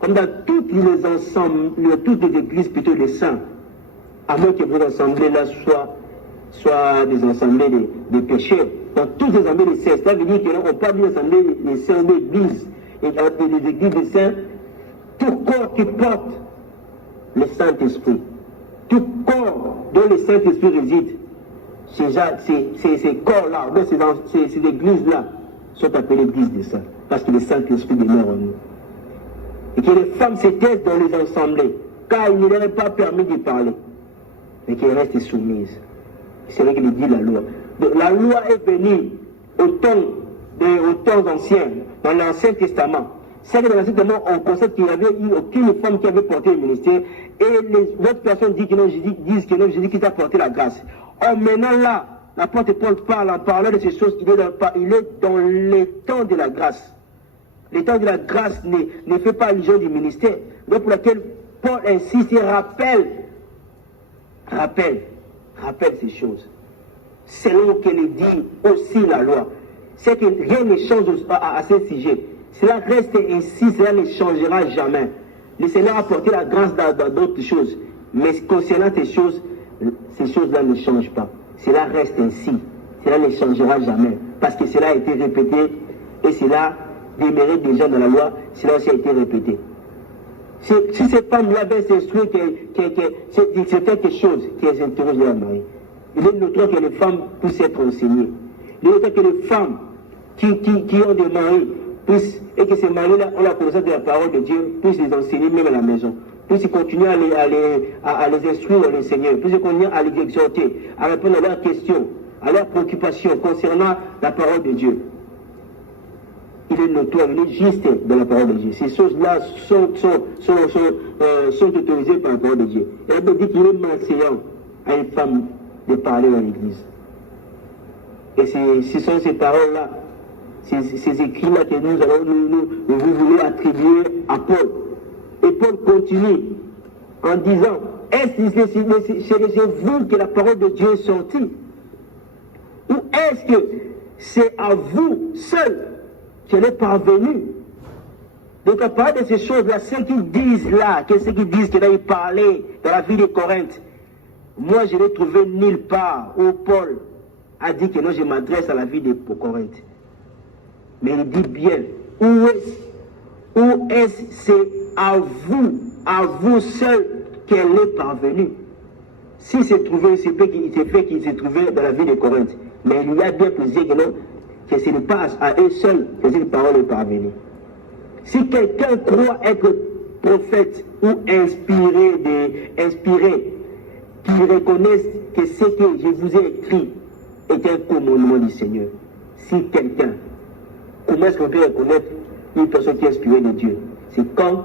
Comme dans toutes les églises plutôt des saints, à moins que vos assemblées là soient des assemblées de pécheurs. Dans toutes les assemblées des saints, ça veut dire qu'on parle d'une assemblée des saints, d'église, et dans les églises des saints, tout corps qui porte le Saint-Esprit, tout corps dont le Saint-Esprit réside, ces corps-là, ces églises-là, sont appelées églises des saints, parce que le Saint-Esprit demeure en nous. Et que les femmes se taisent dans les assemblées, car il ne leur est pas permis de parler, mais qu'elles restent soumises. C'est vrai qu'il dit la loi. Donc, la loi est venue au temps anciens, dans l'Ancien Testament. C'est que dans l'Ancien Testament, on constate qu'il n'y avait eu aucune femme qui avait porté le ministère, et les autres personnes disent que non, Jésus qui a porté la grâce. Or maintenant là, l'apôtre Paul parle en parlant de ces choses, il est dans les temps de la grâce. Le temps de la grâce ne fait pas allusion du ministère. Donc pour laquelle Paul insiste et rappelle ces choses. Selon qu'elle dit aussi la loi. C'est que rien ne change à ce sujet. Cela reste ainsi, cela ne changera jamais. Le Seigneur a apporté la grâce dans d'autres choses. Mais concernant ces choses-là ne changent pas. Cela reste ainsi. Cela ne changera jamais. Parce que cela a été répété Et cela demeurait déjà dans la loi, cela aussi a été répété. Si cette femme-là avait s'instruit c'est quelque chose qui les interroge de la mariée. Il est notoire que les femmes puissent être enseignées. Il est notoire que les femmes qui ont des maris puissent, et que ces maris-là ont la connaissance de la parole de Dieu, puissent les enseigner même à la maison. Puissent continuer à les instruire le Seigneur, puissent continuer à les exhorter, à répondre à leurs questions, à leurs préoccupations concernant la parole de Dieu. Il est notoire, il est juste dans la parole de Dieu. Ces choses-là sont autorisées par la parole de Dieu. Et la Bible dit qu'il est enseignant à une femme de parler dans l'église. Et ce sont ces paroles-là, ces écrits-là que nous voulons attribuer à Paul. Et Paul continue en disant, est-ce que c'est vous que la parole de Dieu est sortie? Ou est-ce que c'est à vous seul qu'elle est parvenue? Donc à part de ces choses-là, ceux qui disent là, ceux qui disent qu'il a parlé dans la vie de Corinthe, moi je l'ai trouvé nulle part où Paul a dit que non, je m'adresse à la vie de Corinthe. Mais il dit bien, où est-ce c'est à vous seul qu'elle est parvenue? Si c'est trouvé, c'est fait qu'il s'est trouvé dans la vie de Corinthe. Mais il y a bien plusieurs que non, que ce n'est pas à eux seuls que cette parole est parvenue. Si quelqu'un croit être prophète ou inspiré, qu'il reconnaisse que ce que je vous ai écrit est un commandement du Seigneur. Si quelqu'un, comment est-ce qu'on peut reconnaître une personne qui est inspirée de Dieu? C'est quand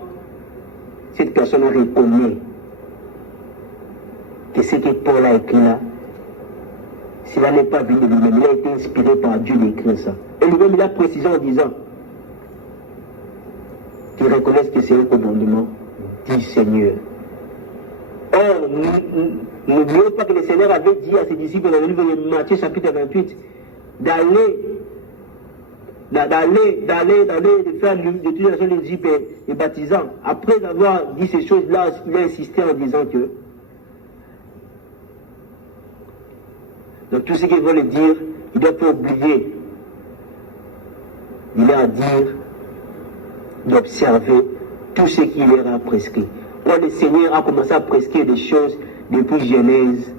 cette personne reconnaît que ce que Paul a écrit là, cela n'est pas venu de lui-même, il a été inspiré par Dieu d'écrire ça. Et lui-même, il a précisé en disant qu'il reconnaisse que c'est un commandement du Seigneur. Or, n'oublions pas que le Seigneur avait dit à ses disciples dans le livre de Matthieu chapitre 28 d'aller de faire l'utilisation des disciples et baptisants. Après avoir dit ces choses-là, il a insisté en disant que donc tout ce qu'ils veulent dire, ils ne doivent pas oublier. Il a à dire d'observer tout ce qu'il leur a prescrit. Quand le Seigneur a commencé à prescrire des choses depuis Genèse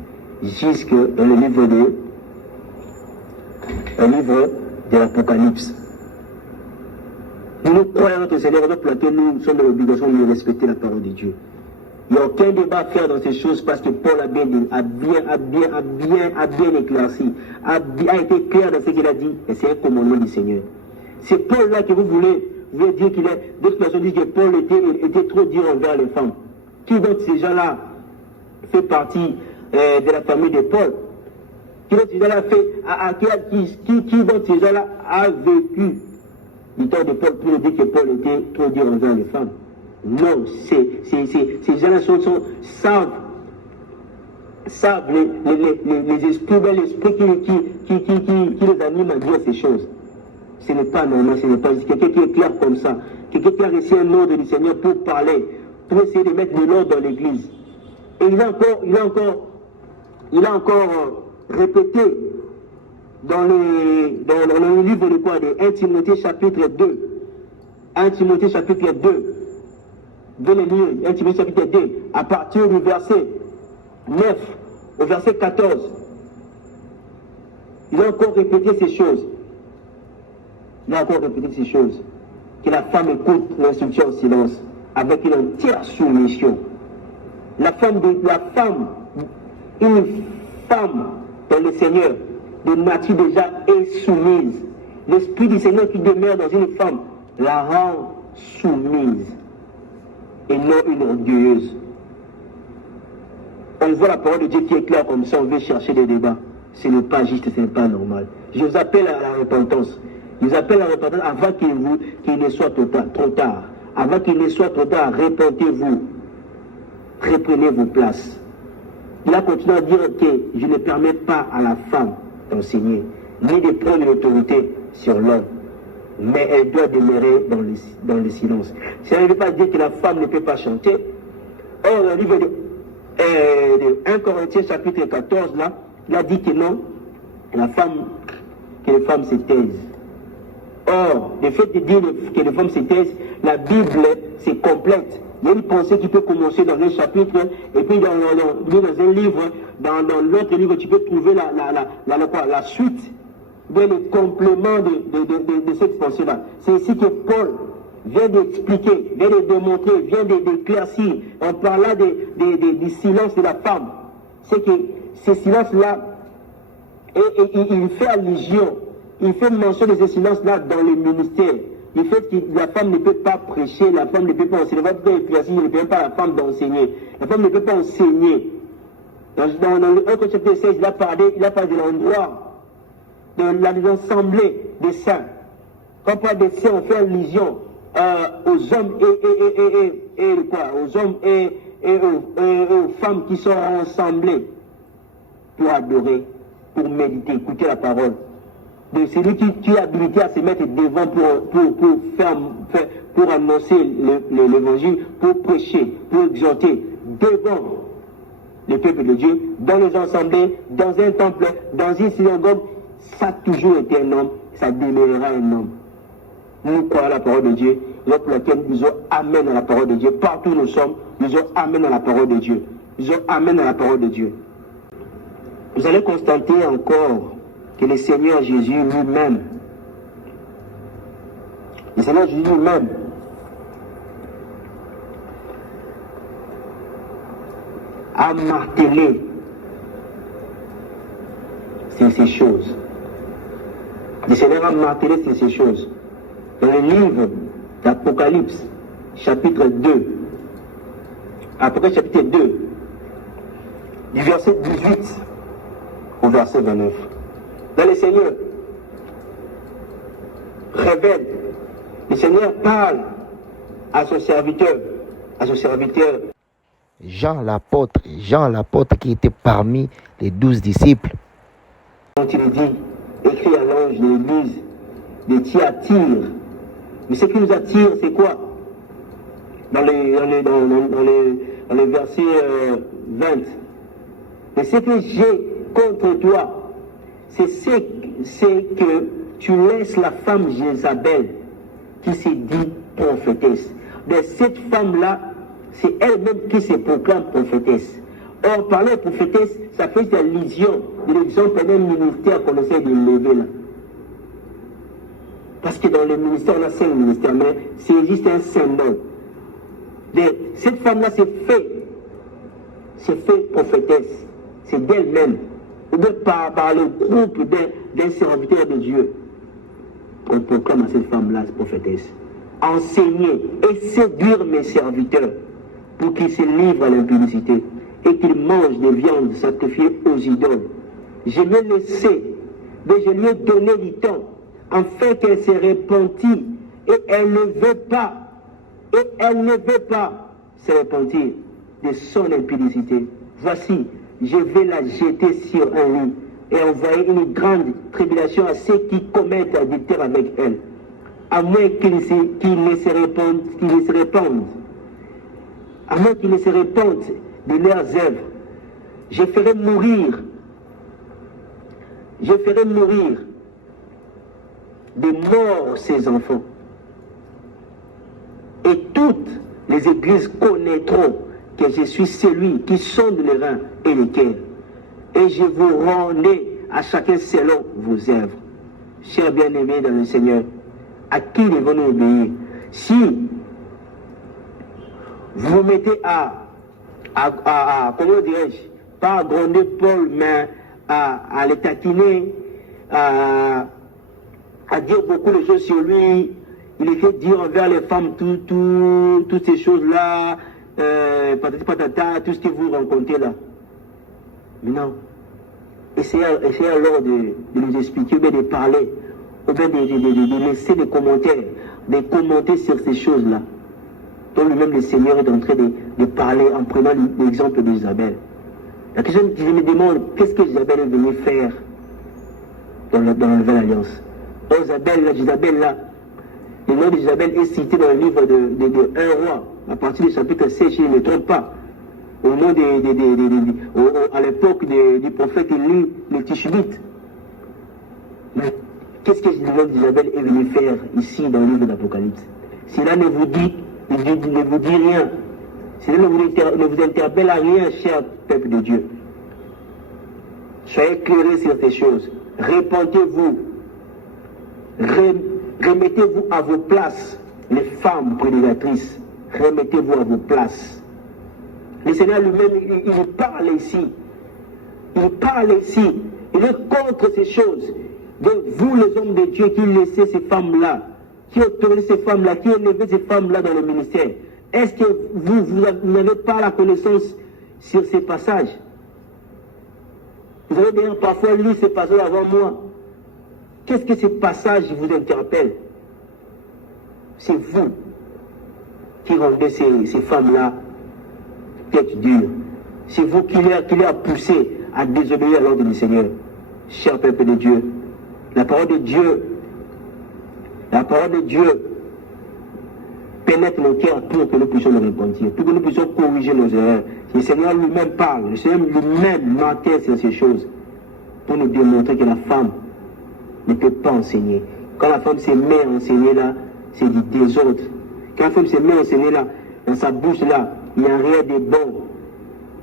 jusqu'au livre de l'Apocalypse. Nous croyons que le Seigneur veut planter, nous sommes dans l'obligation de respecter la parole de Dieu. Il n'y a aucun débat à faire dans ces choses parce que Paul a bien éclairci, a été clair dans ce qu'il a dit, et c'est un commandement du Seigneur. C'est Paul là que vous voulez dire qu'il est. D'autres personnes disent que Paul était trop dur envers les femmes. Qui donc ces gens-là fait partie de la famille de Paul? Qui donc ces gens-là qui donc ces gens-là a vécu du temps de Paul pour dire que Paul était trop dur envers les femmes? Non, ces gens-là savent les esprits, l'esprit qui les anime à dire ces choses. Ce n'est pas normal, ce n'est pas juste quelqu'un qui est clair comme ça, quelqu'un qui a reçu un ordre du Seigneur pour parler, pour essayer de mettre de l'ordre dans l'église. Et il a encore répété dans le livre de quoi, de 1 Timothée chapitre 2. 1 Timothée chapitre 2. De les lire, 1 Timothée chapitre 2, à partir du verset 9 au verset 14. Il a encore répété ces choses. Que la femme écoute l'instruction en silence, avec une entière soumission. Une femme dans le Seigneur, de nature déjà est soumise. L'Esprit du Seigneur qui demeure dans une femme la rend soumise et non une orgueilleuse. On voit la parole de Dieu qui est claire comme ça, on veut chercher des débats. Ce n'est pas juste, ce n'est pas normal. Je vous appelle à la repentance. Je vous appelle à la repentance avant qu'il ne soit trop tard. Avant qu'il ne soit trop tard, repentez-vous. Reprenez vos places. Il a continué à dire que je ne permets pas à la femme d'enseigner, ni de prendre l'autorité sur l'homme. Mais elle doit demeurer dans le silence. Ça ne veut pas dire que la femme ne peut pas chanter. Or, le livre de 1 Corinthiens chapitre 14, là, il a dit que non, que les femmes se taisent. Or, le fait de dire que les femmes se taisent, la Bible, c'est complète. Il y a une pensée qui peut commencer dans un chapitre, et puis dans un livre, dans l'autre livre, tu peux trouver la suite, le complément de cette pensée-là. C'est ici que Paul vient d'expliquer, vient de démontrer, vient d'éclaircir, en parlant du silence de la femme. C'est que ce silence-là, il fait allusion, il fait mention de ce silence-là dans le ministère. Le fait que la femme ne peut pas prêcher, la femme ne peut pas enseigner, la femme ne peut pas éclaircir, ne permet pas à la femme d'enseigner. La femme ne peut pas enseigner. Dans le 1 chapitre 16, il a parlé de l'endroit, de l'assemblée des saints. Quand on parle des saints, on fait allusion aux hommes aux hommes et aux femmes qui sont rassemblés pour adorer, pour méditer, écouter la parole. De celui qui est habilité à se mettre devant pour annoncer l'évangile, pour prêcher, pour exhorter devant le peuple de Dieu, dans les assemblées, dans un temple, dans une synagogue. Ça a toujours été un homme, ça demeurera un homme. Nous croyons à la parole de Dieu, pour laquelle nous disons Amen à la parole de Dieu. Partout où nous sommes, nous disons Amen à la parole de Dieu. Nous disons Amen à la parole de Dieu. Vous allez constater encore que le Seigneur Jésus lui-même, a martelé ces choses. Le Seigneur a martelé ces choses. Dans le livre d'Apocalypse, chapitre 2, Apocalypse chapitre 2, du verset 18 au verset 29. Là, le Seigneur révèle, le Seigneur parle à son serviteur, Jean l'apôtre qui était parmi les 12 disciples. Quand il dit, écrit à l'ange de l'église de Thyatire. Mais ce qui nous attire, c'est quoi? Dans le verset 20. Mais ce que j'ai contre toi, c'est que tu laisses la femme Jézabel qui se dit prophétesse. De cette femme-là, c'est elle-même qui se proclame prophétesse. Or, parler de prophétesse, ça fait allusion de l'exemple d'un ministère qu'on essaie de lever là. Parce que dans le ministère, on a 5 ministères, mais s'il existe un symbole. Cette femme-là, c'est fait prophétesse. C'est d'elle-même. Ou bien par le groupe d'un serviteur de Dieu. On proclame à cette femme-là, prophétesse. Enseigner et séduire mes serviteurs pour qu'ils se livrent à l'impudicité et qu'ils mangent des viandes sacrifiées aux idoles. Je l'ai laissé, mais je lui ai donné du temps, afin qu'elle se repentit, et elle ne veut pas se repentir de son impudicité. Voici, je vais la jeter sur un lit et envoyer une grande tribulation à ceux qui commettent l'adultère avec elle, à moins qu'ils ne se répandent, à moins qu'ils ne se répandent de leurs œuvres. Je ferai mourir de mort ses enfants. Et toutes les églises connaîtront que je suis celui qui sonde les reins et les cœurs. Et je vous rendrai à chacun selon vos œuvres. Chers bien-aimés dans le Seigneur, à qui devons-nous obéir? Si vous vous mettez comment dirais-je, pas à gronder Paul, mais à le taquiner, à dire beaucoup de choses sur lui, il était dire envers les femmes toutes ces choses-là, patati patata, tout ce que vous rencontrez là. Mais non. Essayez alors de nous expliquer, ou bien de parler, ou bien de laisser des commentaires, de commenter sur ces choses-là. Donc lui-même le Seigneur est en train de parler en prenant l'exemple d'Isabelle. La question que je me demande, qu'est-ce que Isabelle est venue faire dans la Nouvelle Alliance? Donc Isabelle là, le nom d'Isabelle est cité dans le livre de 1 roi, à partir du chapitre 16, je ne me trompe pas. Au nom à l'époque du prophète Élie, le Tishbite. Mais Qu'est-ce que Isabelle est venue faire ici dans le livre d'Apocalypse? Cela ne vous dit rien. Cela ne vous interpelle à rien, cher peuple de Dieu. Soyez éclairés sur ces choses. Répentez-vous. Remettez-vous à vos places, les femmes prédicatrices. Remettez-vous à vos places. Le Seigneur lui-même, il parle ici. Il parle ici. Il est contre ces choses. Donc vous, les hommes de Dieu, qui laissez ces femmes-là, qui autorisez ces femmes-là, qui élevez ces femmes-là dans le ministère, est-ce que vous n'avez pas la connaissance sur ces passages? Vous avez d'ailleurs parfois lu ces passages avant moi. Qu'est-ce que ces passages vous interpellent? C'est vous qui rendez ces femmes-là tête dure. C'est vous qui les a poussées à désobéir à l'ordre du Seigneur. Cher peuple de Dieu, la parole de Dieu pénètre nos cœurs pour que nous puissions nous repentir, pour que nous puissions corriger nos erreurs. Le Seigneur lui-même parle, le Seigneur lui-même m'atteste sur ces choses pour nous démontrer que la femme ne peut pas enseigner. Quand la femme se met à enseigner là, c'est du désordre. Quand la femme se met à enseigner là, dans sa bouche là, il n'y a rien de bon.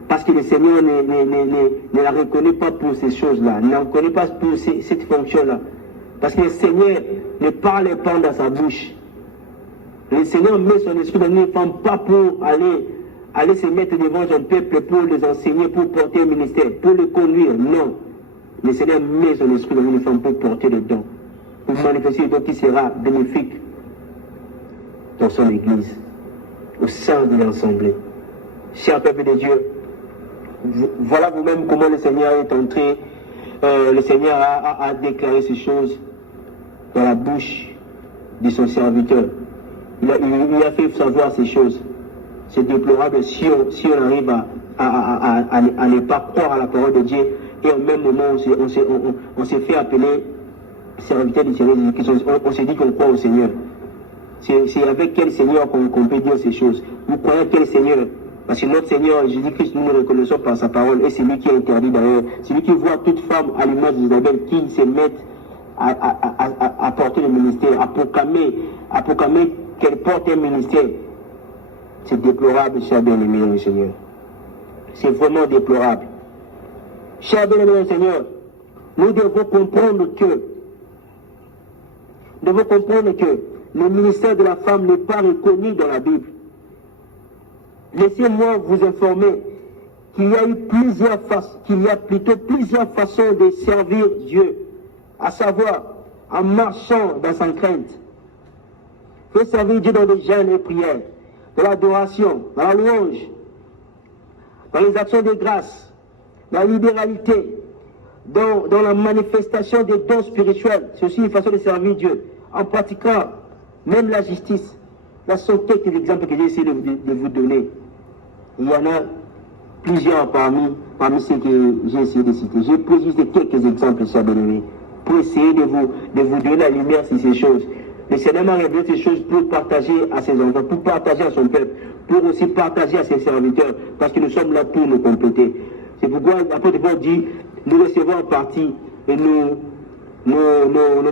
Parce que le Seigneur ne la reconnaît pas pour ces choses-là, ne la reconnaît pas pour cette fonction-là. Parce que le Seigneur ne parle pas dans sa bouche. Le Seigneur met son esprit dans une femme pas pour aller se mettre devant son peuple, pour les enseigner, pour porter un ministère, pour le conduire. Non. Le Seigneur met son esprit dans une femme pour porter le don, pour manifester le don qui sera bénéfique dans son église, au sein de l'assemblée. Cher peuple de Dieu, voilà vous-même comment le Seigneur est entré, le Seigneur a déclaré ces choses dans la bouche de son serviteur. Il a fait savoir ces choses. C'est déplorable si on arrive à ne pas croire à la parole de Dieu et au même moment on s'est fait appeler serviteur du Seigneur Jésus-Christ. On s'est dit qu'on croit au Seigneur. C'est avec quel Seigneur qu'on peut dire ces choses? Vous croyez à quel Seigneur? Parce que notre Seigneur Jésus-Christ, nous le reconnaissons par sa parole, et c'est lui qui a interdit d'ailleurs. C'est lui qui voit toute femme à l'image d'Isabelle qui se met à porter le ministère, à proclamer qu'elle porte un ministère. C'est déplorable, cher bien-aimé dans le Seigneur. C'est vraiment déplorable. Cher bien-aimé dans le Seigneur, nous devons comprendre que le ministère de la femme n'est pas reconnu dans la Bible. Laissez-moi vous informer qu'il y a plutôt plusieurs façons de servir Dieu, à savoir en marchant dans sa crainte. Il faut servir Dieu dans les jeûnes et prières, dans l'adoration, dans la louange, dans les actions de grâce, dans la libéralité, dans la manifestation des dons spirituels. C'est aussi une façon de servir Dieu, en pratiquant même la justice. La santé, c'est l'exemple que j'ai essayé de vous donner. Il y en a plusieurs parmi ceux que j'ai essayé de citer. J'ai pris juste quelques exemples, chers bien-aimés, pour essayer de vous donner la lumière sur ces choses. Le Seigneur m'a révélé ces choses pour partager à ses enfants, pour partager à son peuple, pour aussi partager à ses serviteurs, parce que nous sommes là pour nous compléter. C'est pourquoi l'apôtre Paul dit, nous recevons en partie et nous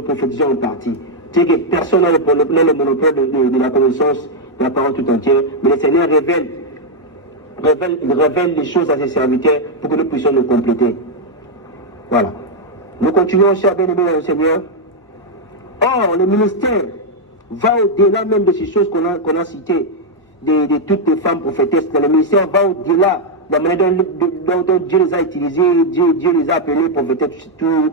prophétisons en partie. C'est que personne n'a le monopole de la connaissance de la parole tout entière, mais le Seigneur révèle les choses à ses serviteurs pour que nous puissions nous compléter. Voilà. Nous continuons, chers bien-aimés dans le Seigneur. Or, le ministère va au-delà même de ces choses qu'on a citées, de toutes les femmes prophétesses. Le ministère va au-delà de la manière dont Dieu les a utilisés, Dieu les a appelés prophétesses, tout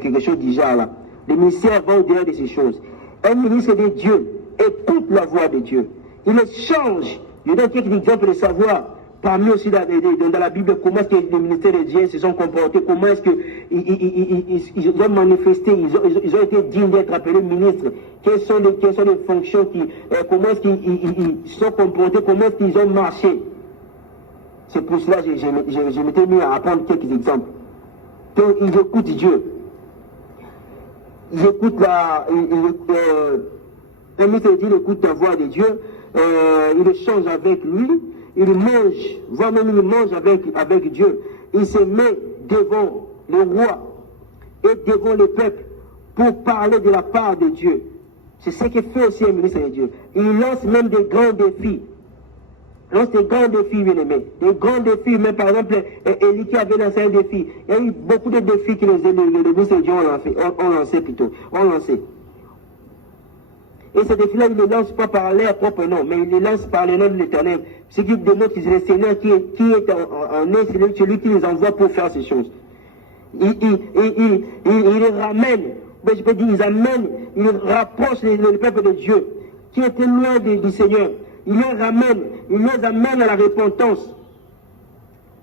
quelque chose du genre là. Le ministère va au-delà de ces choses. Un ministre de Dieu écoute la voix de Dieu. Il échange. Je donne quelques exemples de savoir, parmi aussi dans la Bible, comment est-ce que les ministères de Dieu se sont comportés, comment est-ce qu'ils ont manifesté, ils ont été dignes d'être appelés ministres, quelles sont les fonctions, comment est-ce qu'ils se sont comportés, comment est-ce qu'ils ont marché. C'est pour cela que je m'étais mis à apprendre quelques exemples. Donc, ils écoutent Dieu. Ils écoutent un ministre de Dieu écoute la voix de Dieu. Il échange avec lui, il mange, voire même il mange avec Dieu. Il se met devant le roi et devant le peuple pour parler de la part de Dieu. C'est ce que fait aussi un ministre de Dieu. Il lance même des grands défis. Il lance des grands défis, bien aimés. Des grands défis, même par exemple, Élie qui avait lancé un défi. Il y a eu beaucoup de défis que les ministres de Dieu ont lancé plutôt. Et ce défi-là, il ne lance pas par leur propre nom, mais il le lance par le nom de l'Éternel. Ce qui démontre que c'est le Seigneur qui est en eux, c'est celui qui les envoie pour faire ces choses. Il les ramène, je peux dire, il rapproche le peuple de Dieu, qui était loin du Seigneur. Il les amène à la repentance.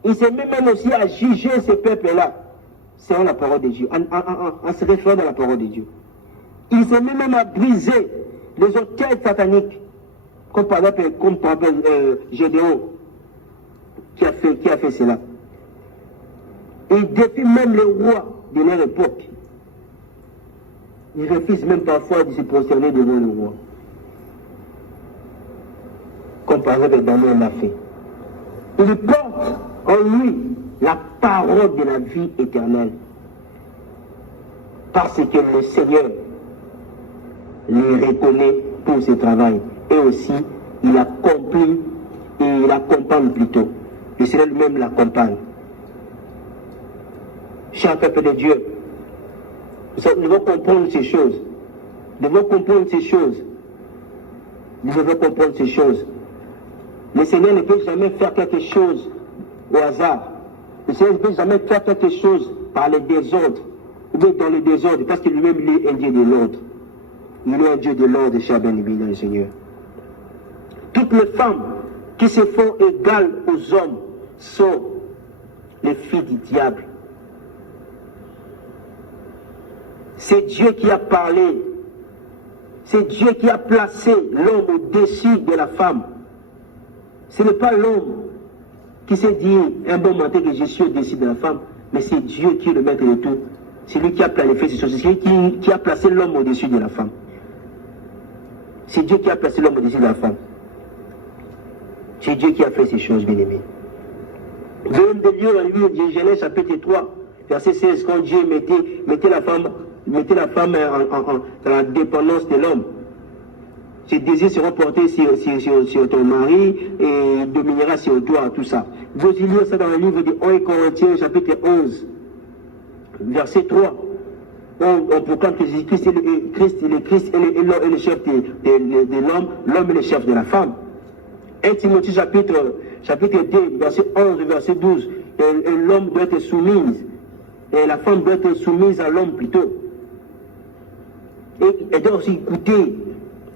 Il se met même aussi à juger ce peuple-là, selon la parole de Dieu, en se référant à la parole de Dieu. Il se met même à briser les orteils sataniques, comme par exemple Gédéon, qui a fait cela. Il défie même les rois de leur époque. Il refuse même parfois de se prosterner devant le roi. Comme par exemple Daniel l'a fait. Il porte en lui la parole de la vie éternelle. Parce que le Seigneur les reconnaît pour ce travail. Et aussi, il accomplit et il accompagne plutôt. Le Seigneur lui-même l'accompagne. Cher peuple de Dieu, nous devons comprendre ces choses. Nous devons comprendre ces choses. Nous devons comprendre ces choses. Le Seigneur ne peut jamais faire quelque chose au hasard. Le Seigneur ne peut jamais faire quelque chose par le désordre, ou bien dans le désordre, parce que lui-même il est un Dieu de l'ordre. Il est un Dieu de l'ordre, cher bien-aimé dans le Seigneur. Toutes les femmes qui se font égales aux hommes sont les filles du diable. C'est Dieu qui a parlé. C'est Dieu qui a placé l'homme au-dessus de la femme. Ce n'est pas l'homme qui s'est dit un bon matin que je suis au-dessus de la femme, mais c'est Dieu qui est le maître de tout. C'est lui qui a planifié ces choses. C'est lui qui a placé l'homme au-dessus de la femme. C'est Dieu qui a placé l'homme au-dessus de la femme. C'est Dieu qui a fait ces choses, bien-aimés. Vous allez de lire dans le livre de Genèse chapitre 3, verset 16, quand Dieu mettait la femme dans la dépendance de l'homme. Ses désirs seront portés sur ton mari et il dominera sur toi, tout ça. Vous allez lire ça dans le livre de 1 Corinthiens chapitre 11, verset 3. On proclame que Jésus-Christ est le chef de l'homme, l'homme est le chef de la femme. 1 Timothée chapitre 2, verset 11, verset 12, l'homme doit être soumise, et la femme doit être soumise à l'homme plutôt. Et elle doit aussi écouter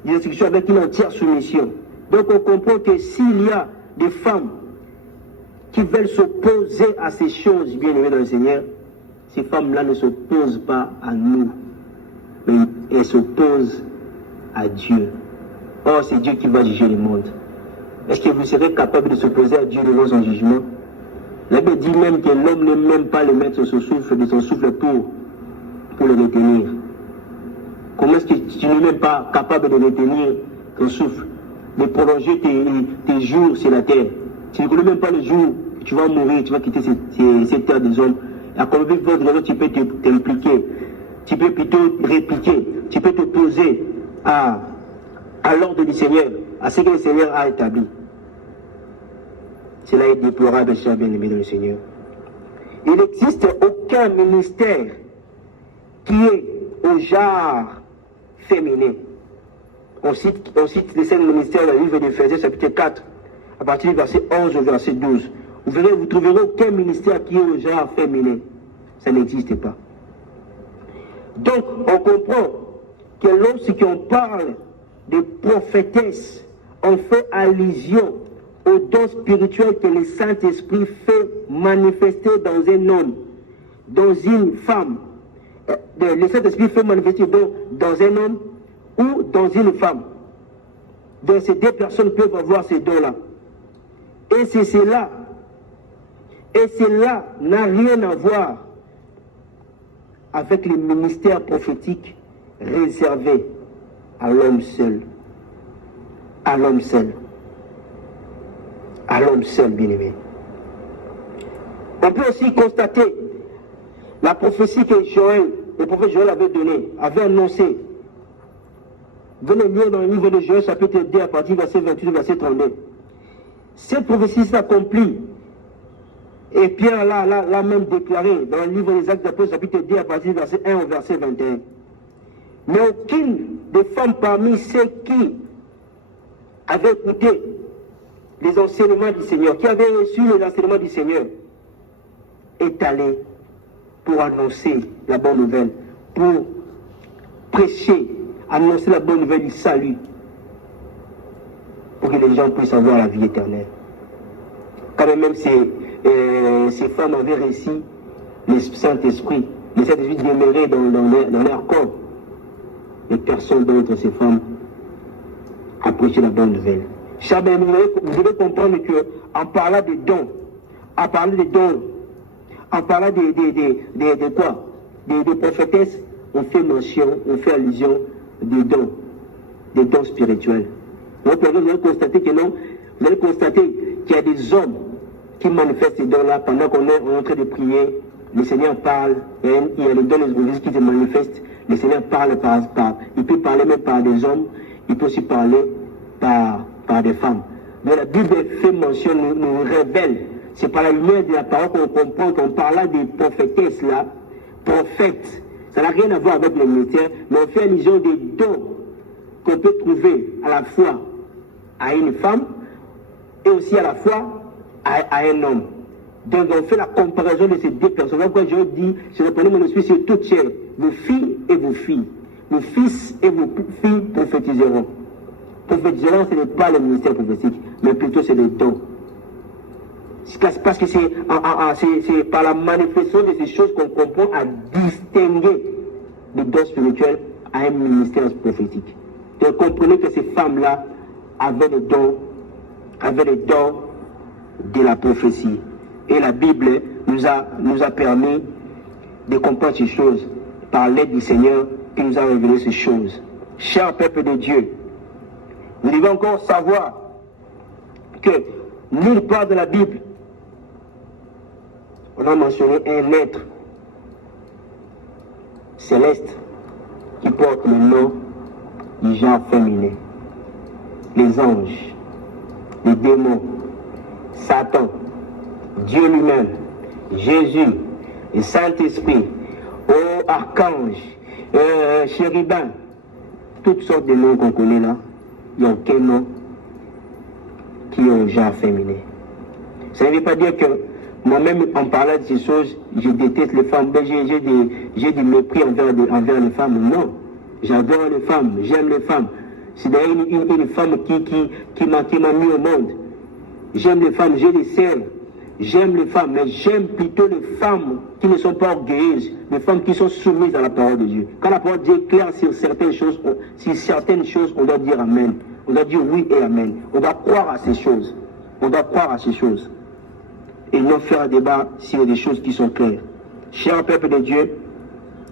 les instructions avec une entière soumission. Donc on comprend que s'il y a des femmes qui veulent s'opposer à ces choses bien-aimées dans le Seigneur, ces femmes-là ne s'opposent pas à nous, mais elles s'opposent à Dieu. Or, c'est Dieu qui va juger le monde. Est-ce que vous serez capable de s'opposer à Dieu devant son jugement? La Bible dit même que l'homme ne même pas le mettre sur son souffle, de son souffle pour le retenir. Comment est-ce que tu n'es même pas capable de retenir ton souffle, de prolonger tes jours sur la terre? Tu ne connais même pas le jour où tu vas mourir, tu vas quitter cette terre des hommes. À combien de fois tu peux t'impliquer, tu peux plutôt répliquer, tu peux t'opposer à l'ordre du Seigneur, à ce que le Seigneur a établi. Cela est déplorable, cher bien-aimé dans le Seigneur. Il n'existe aucun ministère qui est au genre féminin. On cite les 5 ministères dans le livre d'Éphésiens chapitre 4, à partir du verset 11 au verset 12. Vous trouverez aucun ministère qui est au genre féminin. Ça n'existe pas. Donc, on comprend que lorsqu'on parle de prophétesse, on fait allusion au don spirituel que le Saint-Esprit fait manifester dans un homme, dans une femme. Le Saint-Esprit fait manifester dans un homme ou dans une femme. Donc ces deux personnes peuvent avoir ces dons-là. Et c'est cela. Et cela n'a rien à voir avec les ministères prophétiques réservés à l'homme seul. À l'homme seul. À l'homme seul, bien-aimé. On peut aussi constater la prophétie que Joël le prophète Joël avait donné, avait annoncé. Venez lire dans le livre de Joël, chapitre 2, à partir du verset 28, verset 32. Cette prophétie s'accomplit. Et Pierre l'a même déclaré dans le livre des Actes des Apôtres, chapitre 2, à partir du verset 1 au verset 21. Mais aucune des femmes parmi ceux qui avaient écouté les enseignements du Seigneur, qui avaient reçu les enseignements du Seigneur, est allée pour annoncer la bonne nouvelle, pour prêcher, annoncer la bonne nouvelle du salut, pour que les gens puissent avoir la vie éternelle. Quand même ces femmes avaient reçu le Saint-Esprit demeurait dans leur corps. Et personne d'autre, ces femmes, a prêché la bonne nouvelle. Vous devez comprendre qu'en parlant des dons, en parlant de quoi? Des prophétesses, on fait mention, on fait allusion des dons spirituels. Donc, vous allez constater que non, vous allez constater qu'il y a des hommes qui manifestent ces dons-là pendant qu'on est en train de prier. Le Seigneur parle, il y a les dons qui se manifestent. Le Seigneur parle il peut parler même par des hommes, il peut aussi parler par des femmes. Mais la Bible fait mention, nous révèle, c'est par la lumière de la parole qu'on comprend qu'en parlant des prophétesses là, prophètes, ça n'a rien à voir avec le ministère, mais on fait allusion des dons qu'on peut trouver à la fois à une femme et aussi à la fois à un homme. Donc on fait la comparaison de ces deux personnes. Pourquoi je dis, je répondais mon esprit sur toute chair, vos filles et vos filles, vos fils et vos filles prophétiseront. Prophétiseront, ce n'est pas le ministère prophétique, mais plutôt c'est le don. Parce que c'est par la manifestation de ces choses qu'on comprend à distinguer le don spirituel à un ministère prophétique. Donc comprenez que ces femmes-là avaient les dons de la prophétie. Et la Bible nous a permis de comprendre ces choses par l'aide du Seigneur qui nous a révélé ces choses. Cher peuple de Dieu, vous devez encore savoir que nulle part de la Bible, on a mentionné un être céleste qui porte le nom du genre féminin. Les anges, les démons, Satan, Dieu lui-même, Jésus, le Saint-Esprit, archange, chérubin, toutes sortes de noms qu'on connaît là, il n'y a aucun nom qui est au genre féminin. Ça ne veut pas dire que moi-même, en parlant de ces choses, je déteste les femmes, j'ai du mépris envers les femmes. Non, j'adore les femmes, j'aime les femmes. C'est d'ailleurs une femme qui m'a mis au monde. J'aime les femmes, j'ai des sœurs. J'aime les femmes, mais j'aime plutôt les femmes qui ne sont pas orgueilleuses, les femmes qui sont soumises à la parole de Dieu. Quand la parole de Dieu est claire sur certaines choses, on doit dire Amen. On doit dire oui et Amen. On doit croire à ces choses. On doit croire à ces choses. Et non faire un débat sur des choses qui sont claires. Cher peuple de Dieu,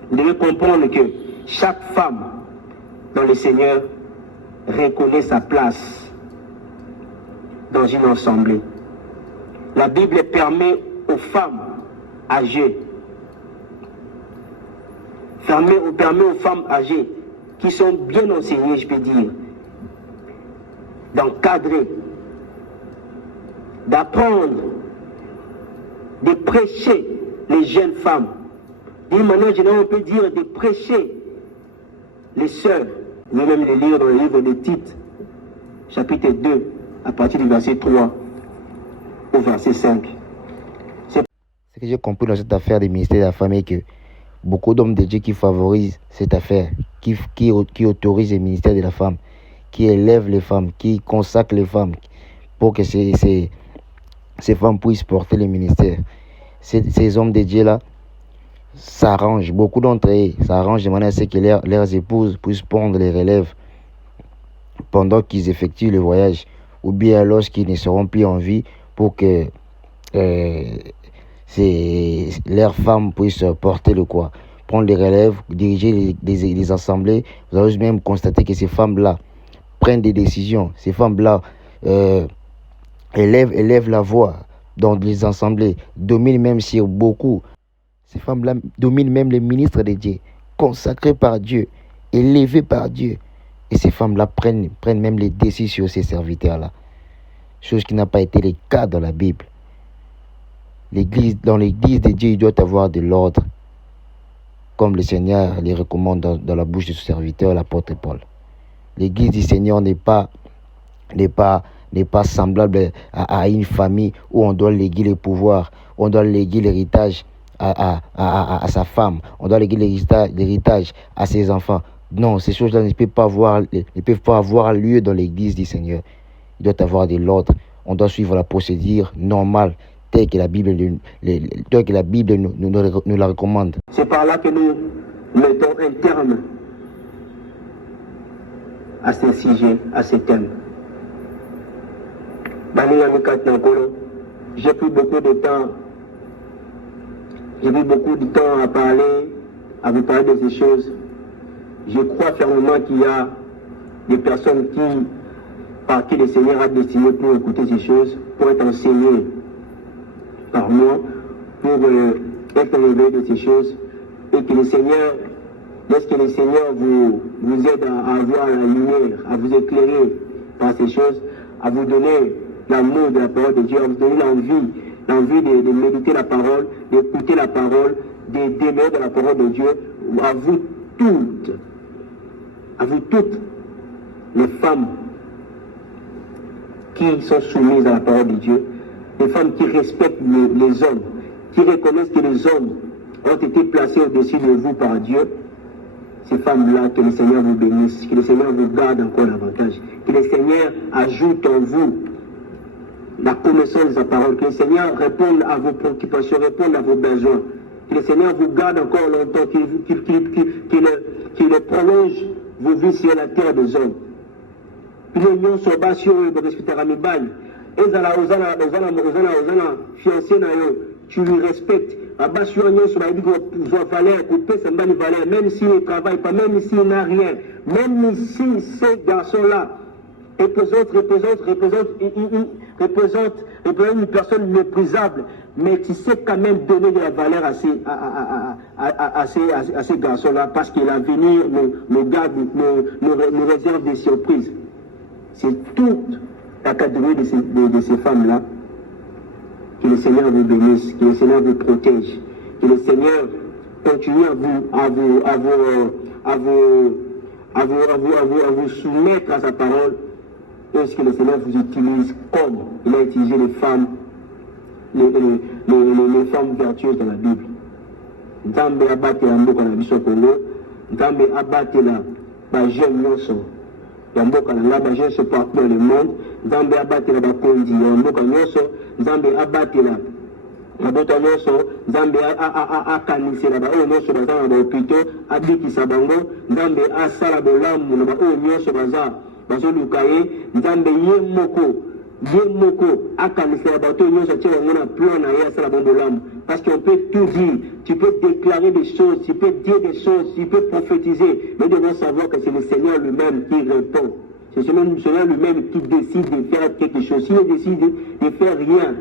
vous devez comprendre que chaque femme dans le Seigneur reconnaît sa place dans une assemblée. La Bible permet aux femmes âgées, permet aux femmes âgées qui sont bien enseignées, je peux dire, d'encadrer, d'apprendre, de prêcher les jeunes femmes. D'une manière générale, on peut dire de prêcher les sœurs. Vous pouvez même les lire dans le livre de Tite, chapitre 2, à partir du verset 3 au verset 5. Ce que j'ai compris dans cette affaire des ministères de la famille, que beaucoup d'hommes de Dieu qui favorisent cette affaire, qui autorisent les ministères de la femme, qui élèvent les femmes, qui consacrent les femmes pour que ces femmes puissent porter le ministère. Ces hommes de Dieu-là s'arrangent, beaucoup d'entre eux s'arrangent de manière à ce que leurs épouses puissent prendre les relèves pendant qu'ils effectuent le voyage, ou bien lorsqu'ils ne seront plus en vie, pour que leurs femmes puissent porter le quoi, prendre les relèves, diriger les assemblées. Vous allez même constater que ces femmes-là prennent des décisions. Ces femmes-là élèvent la voix dans les assemblées, dominent même sur beaucoup. Ces femmes-là dominent même les ministres de Dieu, consacrés par Dieu, élevés par Dieu. Et ces femmes-là prennent même les décisions sur ces serviteurs-là. Chose qui n'a pas été le cas dans la Bible. Dans l'église de Dieu, il doit avoir de l'ordre, comme le Seigneur les recommande dans la bouche de son serviteur, l'apôtre Paul. L'église du Seigneur n'est pas semblable à une famille où on doit léguer les pouvoirs, on doit léguer l'héritage à sa femme, on doit léguer l'héritage à ses enfants. Non, ces choses-là ne peuvent pas avoir lieu dans l'église du Seigneur. Il doit avoir de l'ordre. On doit suivre la procédure normale telle que la Bible nous la recommande. C'est par là que nous mettons un terme à ce sujet, à ce thème. J'ai pris beaucoup de temps. J'ai pris beaucoup de temps à vous parler de ces choses. Je crois fermement qu'il y a des personnes par qui le Seigneur a destiné pour écouter ces choses, pour être enseignées par moi, pour être réveillé de ces choses, et que le Seigneur, lorsque le Seigneur vous aide à avoir la lumière, à vous éclairer par ces choses, à vous donner l'amour de la parole de Dieu, à vous donner l'envie de méditer la parole, d'écouter la parole, de demeurer dans la parole de Dieu, à vous toutes, les femmes qui sont soumises à la parole de Dieu, les femmes qui respectent les hommes, qui reconnaissent que les hommes ont été placés au-dessus de vous par Dieu. Ces femmes-là, que le Seigneur vous bénisse, que le Seigneur vous garde encore davantage, que le Seigneur ajoute en vous la connaissance de sa parole, que le Seigneur réponde à vos préoccupations, réponde à vos besoins, que le Seigneur vous garde encore longtemps, qu'il prolonge vos vies sur la terre des hommes. L'union soit bas sur le respect à Ramibal. Ezala fiancé na yo, tu lui respectes. Abba sur l'union soit valeur, même s'il ne travaille pas, même s'il n'a rien, même si ces garçons-là représentent une personne méprisable, mais tu sais quand même donner de la valeur à ces garçons-là, parce que l'avenir nous réserve des surprises. C'est toute la catégorie de ces femmes-là. Que le Seigneur vous bénisse, que le Seigneur vous protège, que le Seigneur continue à vous soumettre à sa parole, et que le Seigneur vous utilise comme il a utilisé les femmes, les femmes vertueuses dans la Bible. Nzambe abatela mboka na biso Congo, Nzambe abatela ba jeune nyonso ya mboka na nga, ba jeune partout dans le monde, Nzambe abatela bakonzi ya mboka nyonso, Nzambe abatela mabota nyonso, Nzambe akanisela ba oyo nyonso baza na bahopito, abikisa bango, Nzambe asala bolamu na ba oyo nyonso bazoluka ye, Nzambe ye moko akanisela bato nyonso tia bango na plan na ye asala bolamu. Parce qu'on peut tout dire, tu peux déclarer des choses, tu peux dire des choses, tu peux prophétiser, mais nous devons savoir que c'est le Seigneur lui-même qui répond. C'est le Seigneur lui-même qui décide de faire quelque chose. S'il décide de faire rien,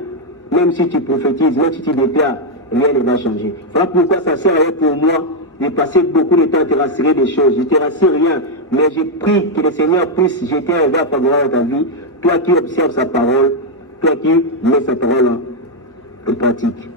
même si tu prophétises, même si tu déclares, rien ne va changer. Voilà pourquoi ça sert à rien pour moi de passer beaucoup de temps à te rassurer des choses. Je ne te rassure rien, mais je prie que le Seigneur puisse jeter un regard favorable à ta vie, toi qui observes sa parole, toi qui mets sa parole en pratique.